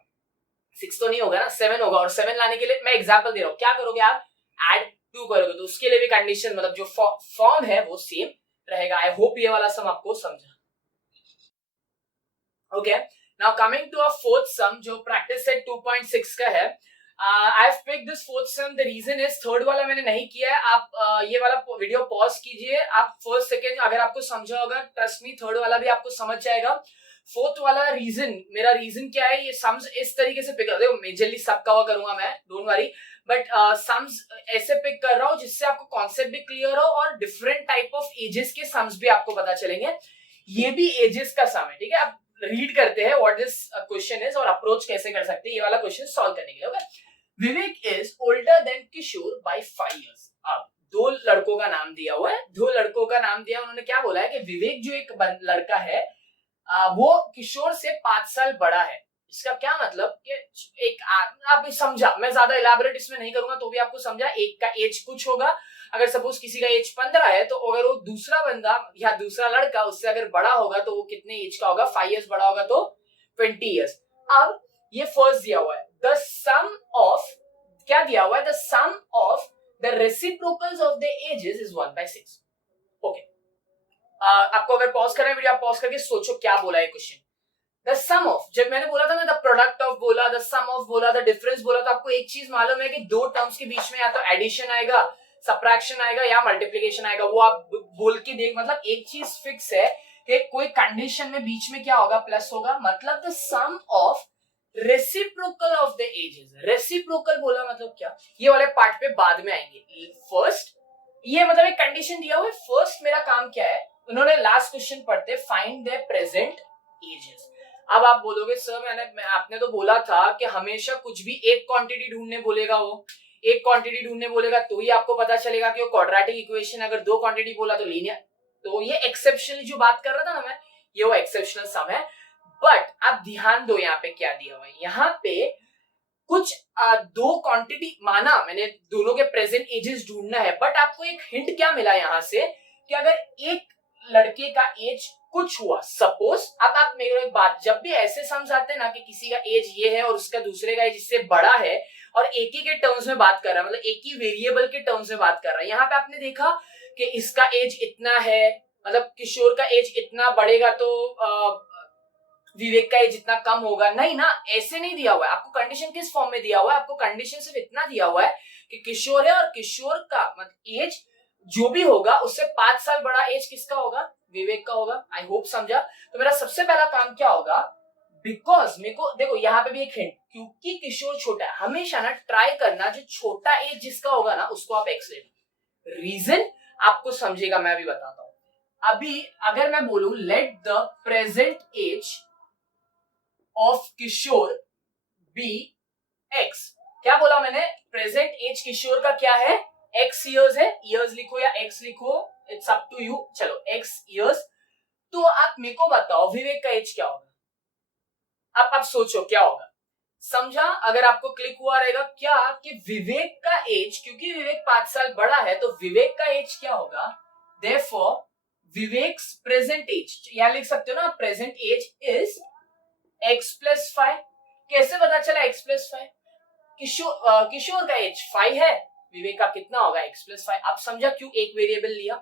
6 तो नहीं होगा ना, 7 होगा। और 7 लाने के लिए मैं एग्जांपल दे रहा हूं, क्या करोगे आप? ऐड 2 करोगे, तो उसके लिए भी कंडीशन मतलब जो फॉर्म है वो सेम रहेगा। आई होप ये वाला सम आपको समझा। Okay, now coming to a fourth sum जो प्रैक्टिस सेट 2.6 का है। I have picked this fourth sum, the reason is third वाला मैंने नहीं किया है। आप ये वाला वीडियो पॉज कीजिए, आप फर्स्ट सेकंड अगर आपको समझा होगा, ट्रस्ट मी थर्ड वाला भी आपको समझ जाएगा। फोर्थ वाला रीजन, मेरा रीजन क्या है, ये सम्स इस तरीके से पिक कर देखो, मेजरली सब कवर करूंगा मैं, डोंट वरी, बट सम्स ऐसे पिक कर रहा हूं जिससे आपको कॉन्सेप्ट भी क्लियर हो और डिफरेंट टाइप ऑफ एजेस के सम्स भी आपको पता चलेंगे। ये भी एजेस का सम है, ठीक है। आप रीड करते हैं व्हाट दिस क्वेश्चन इज और अप्रोच कैसे कर सकते हैं ये वाला क्वेश्चन सॉल्व करने के लिए। Okay, Vivek is older than Kishor by 5 years। अब दो लड़कों का नाम दिया हुआ है, दो लड़कों का नाम दिया, उन्होंने क्या बोला है कि विवेक जो एक लड़का है वो किशोर से 5 साल बड़ा है। इसका क्या मतलब कि एक आप समझा, मैं ज्यादा इलैबोरेट इसमें नहीं करूंगा तो भी आपको समझा। एक का एज कुछ होगा, अगर सपोज किसी का एज 15 है तो अगर वो दूसरा बंदा या दूसरा लड़का उससे अगर बड़ा होगा तो वो कितने एज का होगा? 5 years बड़ा होगा तो 20 years। अब ये फर्स्ट दिया हुआ है, द सम ऑफ, क्या दिया हुआ है? The sum of the reciprocals of the ages is 1/6। Okay, आपको अगर पॉज करना है वीडियो, आप पॉज करके सोचो क्या बोला है क्वेश्चन। द सम ऑफ, जब मैंने बोला था ना द प्रोडक्ट ऑफ बोला, द सम ऑफ बोला, द डिफरेंस बोला, तो आपको एक चीज मालूम है कि दो टर्म्स के बीच में या तो एडिशन आएगा, सब्ट्रैक्शन आएगा या मल्टीप्लिकेशन आएगा। वो आप बोल के देख, मतलब एक चीज फिक्स है कि कोई कंडीशन में बीच में क्या होगा? प्लस होगा। मतलब the sum of reciprocal of the ages. Reciprocal बोला मतलब क्या? ये वाले पार्ट पे बाद में आएंगे। फर्स्ट ये मतलब एक कंडीशन दिया हुआ है। फर्स्ट मेरा काम क्या है? उन्होंने लास्ट क्वेश्चन पढ़ते फाइंड देयर प्रेजेंट एजेस। अब आप बोलोगे सर आपने तो बोला था कि हमेशा कुछ भी एक क्वांटिटी ढूंढने बोलेगा, वो एक क्वांटिटी ढूंढने बोलेगा तो ही आपको पता चलेगा कि वो क्वाड्रेटिक इक्वेशन, अगर दो क्वांटिटी बोला तो लीनियर। तो ये एक्सेप्शनल जो बात कर रहा था ना मैं, ये वो एक्सेप्शनल सम है। बट आप ध्यान दो यहाँ पे क्या दिया हुआ है। यहाँ पे कुछ दो क्वांटिटी माना मैंने, दोनों के प्रेजेंट एजेस ढूंढना है, बट आपको एक हिंट क्या मिला यहाँ से कि अगर एक लड़के का एज कुछ हुआ, सपोज अब आप मेरे एक बात, जब भी ऐसे सम्स आते हैं ना कि किसी का एज ये है और उसका दूसरे का एज इससे बड़ा है और एक ही के टर्म्स में बात कर रहा है, मतलब एक ही वेरिएबल के टर्म्स में बात कर रहा है। यहाँ पे आपने देखा कि इसका एज इतना है, मतलब किशोर का एज इतना बढ़ेगा तो विवेक का एज इतना कम होगा, नहीं ना, ऐसे नहीं दिया हुआ है। आपको कंडीशन किस फॉर्म में दिया हुआ है? आपको कंडीशन सिर्फ इतना दिया हुआ है कि किशोर है और किशोर का मतलब एज जो भी होगा उससे 5 साल बड़ा एज किसका होगा? विवेक का होगा। आई होप समझा। तो मेरा सबसे पहला काम क्या होगा? बिकॉज मेरे को देखो यहाँ पे भी एक हिंट, क्योंकि किशोर छोटा है, हमेशा ना ट्राई करना जो छोटा एज जिसका होगा ना उसको आप एक्स लेना। रीजन आपको समझेगा, मैं भी बताता हूं। अभी अगर मैं बोलूं let the present age of Kishor be x, क्या बोला मैंने? प्रेजेंट एज किशोर का क्या है? एक्स ईयर्स है। ईयर्स लिखो या एक्स लिखो, इट्स अप टू यू। चलो एक्स ईयर्स। तो आप मेरे को बताओ विवेक का एज क्या होगा? आप सोचो क्या होगा? समझा? अगर आपको क्लिक हुआ रहेगा क्या कि विवेक का एज, क्योंकि विवेक 5 साल बड़ा है तो विवेक का एज क्या होगा? देयरफॉर विवेक्स प्रेजेंट एज, यहां लिख सकते हो ना, present age is x plus 5। कैसे पता चला x प्लस 5? किशोर का एज 5 है, विवेक का कितना होगा? x plus 5। आप समझा क्यों एक वेरिएबल लिया?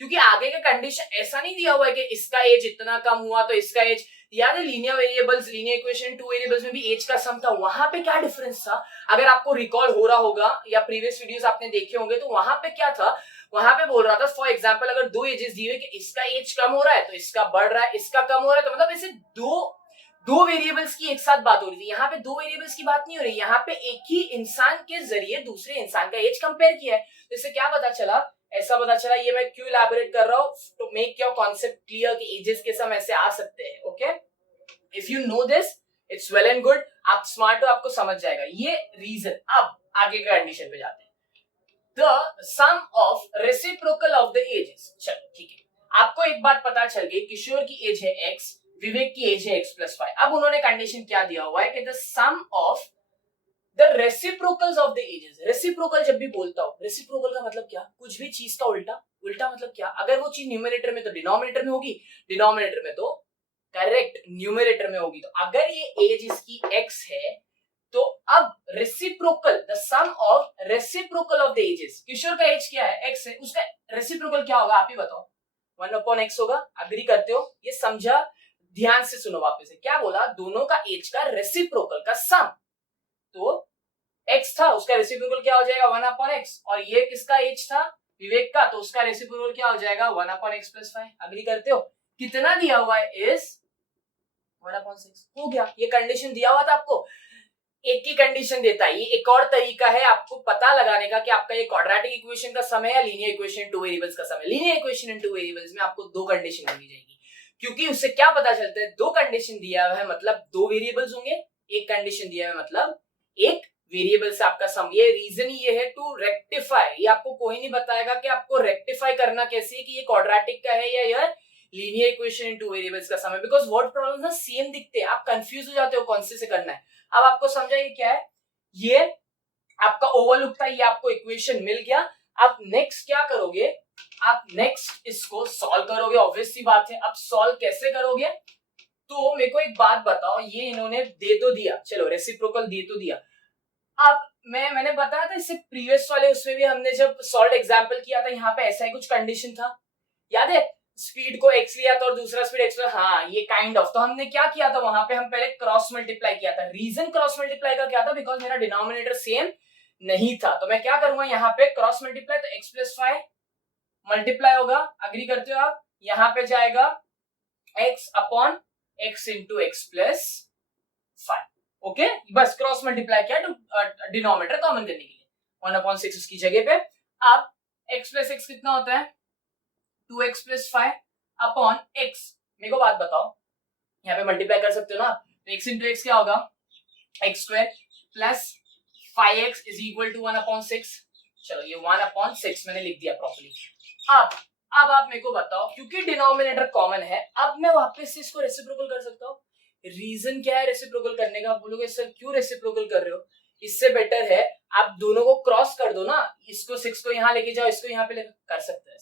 क्योंकि आगे का कंडीशन ऐसा नहीं दिया हुआ है कि इसका एज इतना कम हुआ तो इसका एज, याद है linear variables, linear equation 2 variables में भी एज का सम था। वहां पे क्या डिफरेंस था? अगर आपको रिकॉल हो रहा होगा या प्रीवियस वीडियोस आपने देखे होंगे तो वहां पे क्या था? वहां पे बोल रहा था फॉर एग्जांपल अगर दो एजेस दिए कि इसका एज कम हो रहा है तो इसका बढ़ रहा है, इसका कम हो रहा है, तो मतलब ऐसे दो दो वेरिएबल्स की एक साथ बात हो रही थी, यहाँ पे दो वेरिएबल्स की बात नहीं हो रही, यहाँ पे एक ही इंसान के जरिए दूसरे इंसान का एज कंपेयर किया है। तो इससे क्या पता चला, ऐसा पता चला, ये मैं क्यों इलैबोरेट कर रहा हूँ, to make your concept clear कि एजेस के सम ऐसे आ सकते हैं। Okay, if you know this it's well and good, आप स्मार्ट हो, आपको समझ जाएगा ये रीजन। अब आगे के कंडीशन पे जाते हैं, the sum of reciprocal of the ages. चलो ठीक है, आपको एक बात पता चल गई, किशोर की एज है x, विवेक की एज है x+5। अब उन्होंने कंडीशन क्या दिया हुआ है कि the sum of the reciprocals of the ages. Reciprocal जब भी बोलता हूं, रेसिप्रोकल का मतलब क्या, कुछ भी चीज का उल्टा। उल्टा मतलब क्या, अगर वो चीज न्यूमरेटर में तो डिनोमिनेटर में होगी, डिनोमिनेटर में तो करेक्ट न्यूमरेटर में होगी। तो अगर ये एज इसकी x है, तो अब reciprocal, the sum of reciprocal of the ages, Kishore का एज क्या है, x है, उसका रेसिप्रोकल क्या होगा, आप ही बताओ। 1/x होगा। अग्री करते हो, ये समझा, ध्यान से सुनो वापस से, क्या बोला, दोनों का एज का रेसिप्रोकल का सम। तो x था, उसका रेसिप्रोकल क्या हो जाएगा, 1/x, और ये किसका एज था, विवेक का, तो उसका रेसिप्रोकल क्या हो जाएगा, 1/x+5। अग्री करते हो, कितना दिया हुआ है, इज 1/6। हो गया, ये कंडीशन दिया हुआ था आपको, एक ही कंडीशन देता है। ये एक और तरीका है आपको पता लगाने का कि आपका ये क्वाड्रेटिक इक्वेशन का सम है या लीनियर इक्वेशन टू वेरिएबल्स का सम है। Linear equation in two variables में आपको दो कंडीशन दी जाएगी, क्योंकि उससे क्या पता चलता है, दो कंडीशन दिया हुआ है मतलब दो वेरिएबल्स होंगे, एक कंडीशन दिया हुआ है मतलब एक वेरिएबल से आपका सम। ये रीजन ही ये है टू रेक्टिफाई। ये आपको कोई नहीं बताएगा कि आपको रेक्टिफाई करना कैसे है, कि ये क्वाड्रेटिक का है या यार linear equation in two variables का सम है, बिकॉज वर्ड प्रॉब्लम्स ना सेम दिखते हैं, आप कंफ्यूज हो जाते हो कौन से करना है। अब आपको समझा ये क्या है, ये आपका ओवरलुक था, ये आपको इक्वेशन मिल गया। आप नेक्स्ट क्या करोगे, आप नेक्स्ट इसको सॉल्व करोगे, ऑब्वियस सी बात है। अब सॉल्व कैसे करोगे, तो मेरे को एक बात बताओ, ये इन्होंने दे तो दिया, चलो रेसिप्रोकल दे तो दिया। अब मैंने बताया था इससे प्रीवियस वाले उसमें भी, हमने जब सॉल्व एग्जांपल किया था, यहाँ पे ऐसा ही कुछ कंडीशन था, याद है, स्पीड को x लिया था और दूसरा स्पीड x, हाँ ये काइंड ऑफ। तो हमने क्या किया था वहां पे, हम पहले क्रॉस मल्टीप्लाई किया था। रीजन क्रॉस मल्टीप्लाई का क्या था, बिकॉज मेरा डिनोमिनेटर सेम नहीं था। तो मैं क्या करूंगा, यहाँ पे क्रॉस मल्टीप्लाई, तो x+5 मल्टीप्लाई होगा, अग्री करते हो आप, यहाँ पे जाएगा x/x इंटू x+5। ओके, बस क्रॉस मल्टीप्लाई किया तो डिनोमिनेटर कॉमन करने के लिए, 1/6 उसकी जगह पे। अब x+x कितना होता है, 2x+5 अपॉन x। मेरे को बात बताओ, यहाँ पे मल्टीप्लाई कर सकते हो ना, तो x इंटू एक्स क्या होगा, x² plus 5x is equal to 1/6। चलो ये 1/6 मैंने लिख दिया प्रॉपर्ली। अब आप मेरे को बताओ, क्योंकि डिनोमिनेटर कॉमन है, अब मैं वापस से इसको रेसिप्रोकल कर सकता हूँ। रीजन क्या है रेसिप्रोकल करने का, आप बोलोगे सर क्यों रेसिप्रोकल कर रहे हो, इससे बेटर है आप दोनों को क्रॉस कर दो ना, इसको 6 को यहाँ लेके जाओ, इसको यहाँ पे लेकर कर सकते हैं,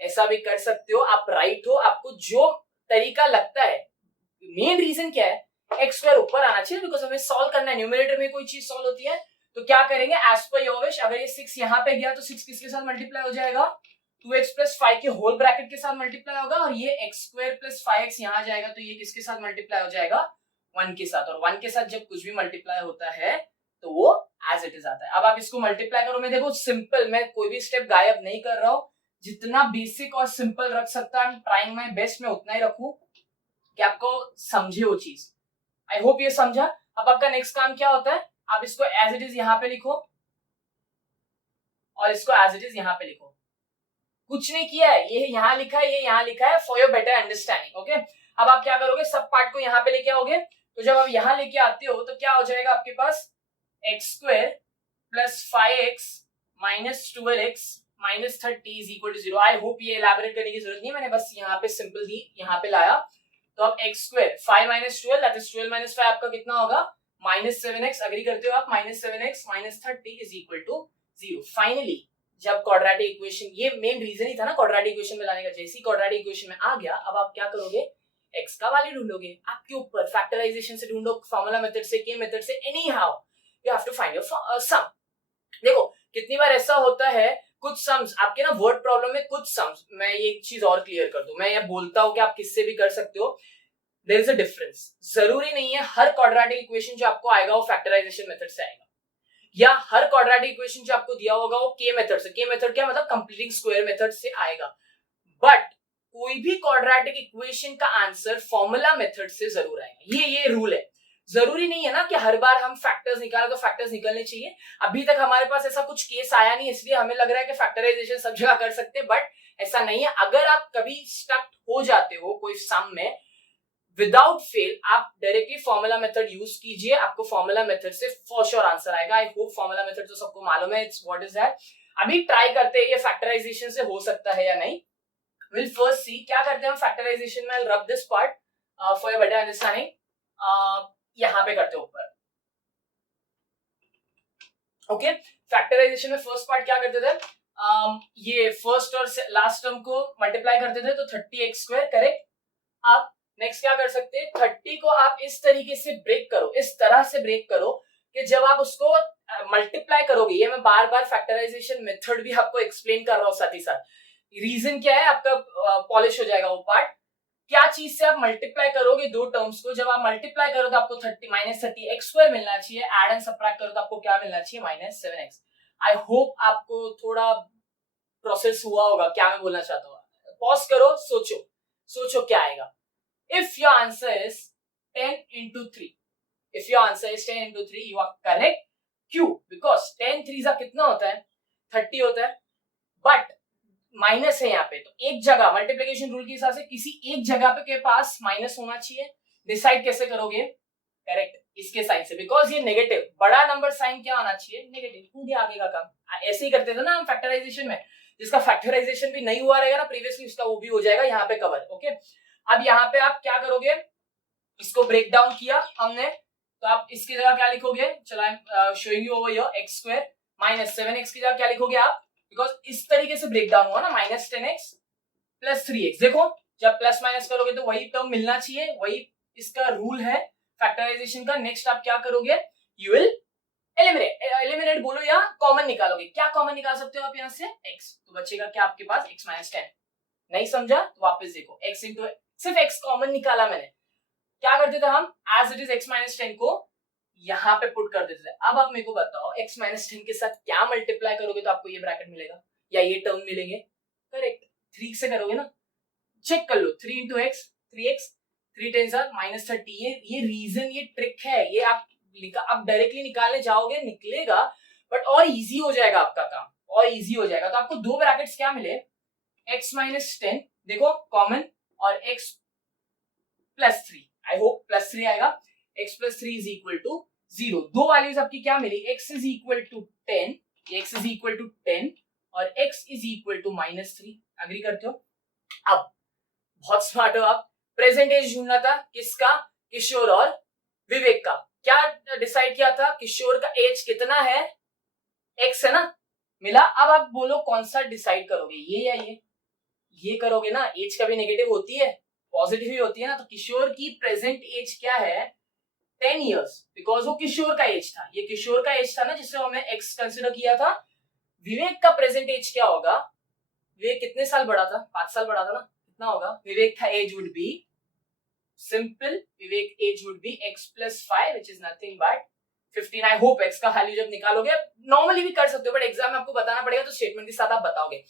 ऐसा भी कर सकते हो आप, राइट हो, आपको जो तरीका लगता है। मेन रीजन क्या है, x² ऊपर आना चाहिए, बिकॉज हमें सॉल्व करना है, न्यूमरेटर में कोई चीज सॉल्व होती है तो क्या करेंगे, एज पर योर विश। अगर ये 6 यहाँ पे गया तो 6 किसके साथ मल्टीप्लाई हो जाएगा, 2x+5 के होल ब्रैकेट के साथ मल्टीप्लाई होगा, और ये x² प्लस 5x यहाँ जाएगा तो ये किसके साथ मल्टीप्लाई हो जाएगा, 1 के साथ। और 1 के साथ जब कुछ भी मल्टीप्लाई होता है तो वो एज इट इज आता है। अब आप इसको मल्टीप्लाई करो, मैं देखो सिंपल, मैं कोई भी स्टेप गायब नहीं कर रहा हूं, जितना बेसिक और सिंपल रख सकता है, ट्राइंग माय बेस्ट मैं उतना ही रखूं कि आपको समझे वो चीज। आई होप ये समझा। अब आपका नेक्स्ट काम क्या होता है, आप इसको एज इट इज यहाँ पे लिखो और इसको एज इट इज यहाँ पे लिखो, कुछ नहीं किया है, ये यहाँ लिखा है, ये यहाँ लिखा है, for your better understanding. Okay, अब आप क्या करोगे, सब पार्ट को यहाँ पे लेके आओगे, तो जब आप यहाँ लेके आते हो तो क्या हो जाएगा आपके पास, x² plus 5x minus 12x minus 30 is equal to 0। I hope ये एलैबोरेट करने की जरूरत नहीं है, मैंने बस यहाँ पे सिंपल दी, यहाँ पे लाया। तो अब x² 5 minus 12 that is 12 minus 5 आपका कितना होगा, -7x। अग्री करते हो आप, -7x minus 30 is equal to 0। Finally जब क्वाड्रेटिक इक्वेशन, ये मेन रीजन ही था ना क्वाड्रेटिक इक्वेशन में लाने का, जैसे ही क्वाड्रेटिक इक्वेशन में आ गया, अब आप क्या करोगे, x का वैल्यू ढूंढोगे, आपके ऊपर फैक्टराइजेशन से ढूंढो, फार्मूला मेथड से, के मेथड से, anyhow you have to find your sum. देखो कितनी बार ऐसा होता है, कुछ सम्स आपके ना वर्ड प्रॉब्लम में, कुछ सम्स, मैं ये चीज और क्लियर कर दूं, मैं ये बोलता हूं कि आप किससे भी कर सकते हो, देयर इज अ डिफरेंस। जरूरी नहीं है हर क्वाड्रेटिक इक्वेशन जो आपको आएगा वो फैक्टराइजेशन मेथड से आएगा, या हर क्वाड्रेटिक इक्वेशन जो आपको दिया होगा वो के मेथड से, के मेथड क्या मतलब कंप्लीटिंग स्क्वायर मेथड से आएगा। बट कोई भी क्वाड्रेटिक इक्वेशन का आंसर फॉर्मूला मेथड से जरूर आएगा। ये रूल है। जरूरी नहीं है ना कि हर बार हम फैक्टर्स निकाल तो फैक्टर्स निकलने चाहिए। अभी तक हमारे पास ऐसा कुछ केस आया नहीं, इसलिए हमें लग रहा है कि फैक्टराइजेशन सब जगह कर सकते हैं, बट ऐसा नहीं है। अगर आप कभी स्टक हो जाते हो कोई सम में, विदाउट फेल आप डायरेक्टली फॉर्मूला मेथड यूज कीजिए, आपको फॉर्मूला मेथड से फॉर श्योर आंसर आएगा। आई होप फॉर्मूला मेथड तो सबको मालूम है, इट्स व्हाट इज दैट। अभी ट्राई करते हैं ये फैक्टराइजेशन से हो सकता है या नहीं। विल फर्स्ट सी क्या करते हैं हम फैक्टराइजेशन में। Rub this part for your better understanding. यहां पे करते हैं ऊपर। ओके, फैक्टराइजेशन में फर्स्ट पार्ट क्या करते थे, ये फर्स्ट और लास्ट टर्म को मल्टीप्लाई करते थे तो 30x², करेक्ट। अब नेक्स्ट क्या कर सकते हैं, 30 को आप इस तरीके से ब्रेक करो, इस तरह से ब्रेक करो कि जब आप उसको मल्टीप्लाई करोगे, ये मैं बार बार फैक्टराइजेशन मेथड भी आपको एक्सप्लेन कर रहा हूं साथ ही साथ। रीजन क्या है, आपका पॉलिश हो जाएगा वो पार्ट। क्या चीज से आप मल्टीप्लाई करोगे दो टर्म्स को, जब आप मल्टीप्लाई करो तो आपको 30 - 30x² मिलना चाहिए, एड एंड सबट्रैक्ट करो तो आपको क्या मिलना चाहिए, -7x। आई होप आपको थोड़ा प्रोसेस हुआ होगा क्या मैं बोलना चाहता हूँ। पॉज करो, सोचो क्या आएगा। If your answer is 10 × 3, if your answer is 10 × 3, you are correct. क्यों? बिकॉज 10 3 कितना होता है, 30 होता है, बट माइनस है यहाँ पे, तो एक जगह मल्टीप्लिकेशन रूल के हिसाब से किसी एक जगह पे के पास माइनस होना चाहिए। डिसाइड कैसे करोगे, करेक्ट इसके साइन से, बिकॉज ये नेगेटिव, बड़ा नंबर साइन क्या होना चाहिए, नेगेटिव। हो गया आगे का काम। ऐसे ही करते थे ना हम फैक्टराइजेशन में। जिसका फैक्टराइजेशन भी नहीं हुआ रहेगा ना प्रीवियसली, उसका वो भी हो जाएगा यहाँ पे कवर। ओके, अब यहाँ पे आप क्या करोगे, इसको ब्रेक डाउन किया हमने, तो आप इसकी जगह क्या लिखोगे, चलो I am showing you over here, x² -7x की जगह क्या लिखोगे आप, बिकॉज इस तरीके से ब्रेक डाउन हुआ ना, -10x + 3x। देखो जब प्लस माइनस करोगे तो वही टर्म मिलना चाहिए, वही इसका रूल है फैक्टराइजेशन का। नेक्स्ट आप क्या करोगे, यू विल एलिमिनेट बोलो या कॉमन निकालोगे। क्या कॉमन निकाल सकते हो आप यहाँ से, x, तो बचेगा क्या आपके पास, x - 10। नहीं समझा तो वापस देखो, x × सिर्फ x कॉमन निकाला मैंने। क्या करते थे हम, एज इट इज x - 10 को यहाँ पे पुट कर देते थे। अब आप मेरे को बताओ x - 10 के साथ क्या मल्टीप्लाई करोगे तो आपको ये ब्रैकेट मिलेगा या ये टर्म मिलेंगे, करेक्ट। 3 से करोगे ना, चेक कर लो, 3 × x 3x, 3 10 -30। ये रीजन, ये ट्रिक है, ये आप डायरेक्टली निकालने जाओगे निकलेगा, बट और इजी हो जाएगा आपका काम, और इजी हो जाएगा। तो आपको दो ब्रैकेट्स क्या मिले, x - 10 देखो कॉमन, और x + 3, आई होप +3 आएगा, x + 3 = 0। दो वैल्यूज आपकी क्या मिली, x = 10, x = 10 और x = -3। एग्री करते हो? अब बहुत स्मार्ट हो आप। प्रेजेंट एज ढूंढना था किसका, किशोर और विवेक का। क्या डिसाइड किया था, किशोर का एज कितना है, x है ना, मिला। अब आप बोलो कौन सा डिसाइड करोगे, ये या ये करोगे ना। एज कभी नेगेटिव होती है, पॉजिटिव ही होती है ना। तो किशोर की प्रेजेंट एज क्या है, 10 इयर्स, बिकॉज वो किशोर का एज था, ये किशोर का एज था ना जिससे हमने x कंसिडर किया था। विवेक का प्रेजेंट एज क्या होगा, विवेक कितने साल बड़ा था, 5 साल बड़ा था ना, कितना होगा विवेक का age would be, simple, Vivek age would be x + 5 which is nothing but 15। I hope x का वैल्यू जब निकालोगे, नॉर्मली भी कर सकते हो बट एग्जाम में आपको बताना पड़ेगा तो स्टेटमेंट के साथ आप बताओगे।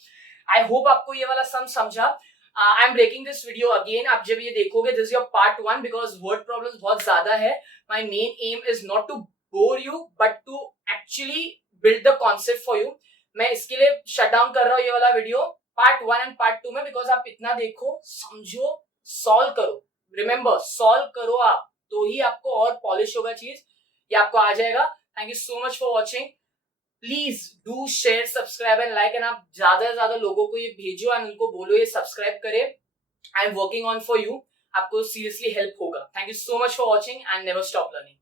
आई होप आपको ये वाला सम समझा। I am breaking this video again. आप जब ये देखोगे, this is your part 1 because word problems बहुत ज्यादा है। My main aim is not to bore you but to actually build the concept for you. मैं इसके लिए शट डाउन कर रहा हूँ ये वाला वीडियो पार्ट 1 एंड पार्ट 2 में, बिकॉज आप इतना देखो, समझो, सॉल्व करो। रिमेंबर, सॉल्व करो आप, तो ही आपको और पॉलिश होगा चीज, ये आपको आ जाएगा। Thank you so much for watching. Please do share, subscribe and like, and आप ज्यादा से ज्यादा लोगों को ये भेजो एंड उनको बोलो ये सब्सक्राइब करे। I am working on for you, आपको सीरियसली हेल्प होगा। Thank you so much for watching and never stop learning.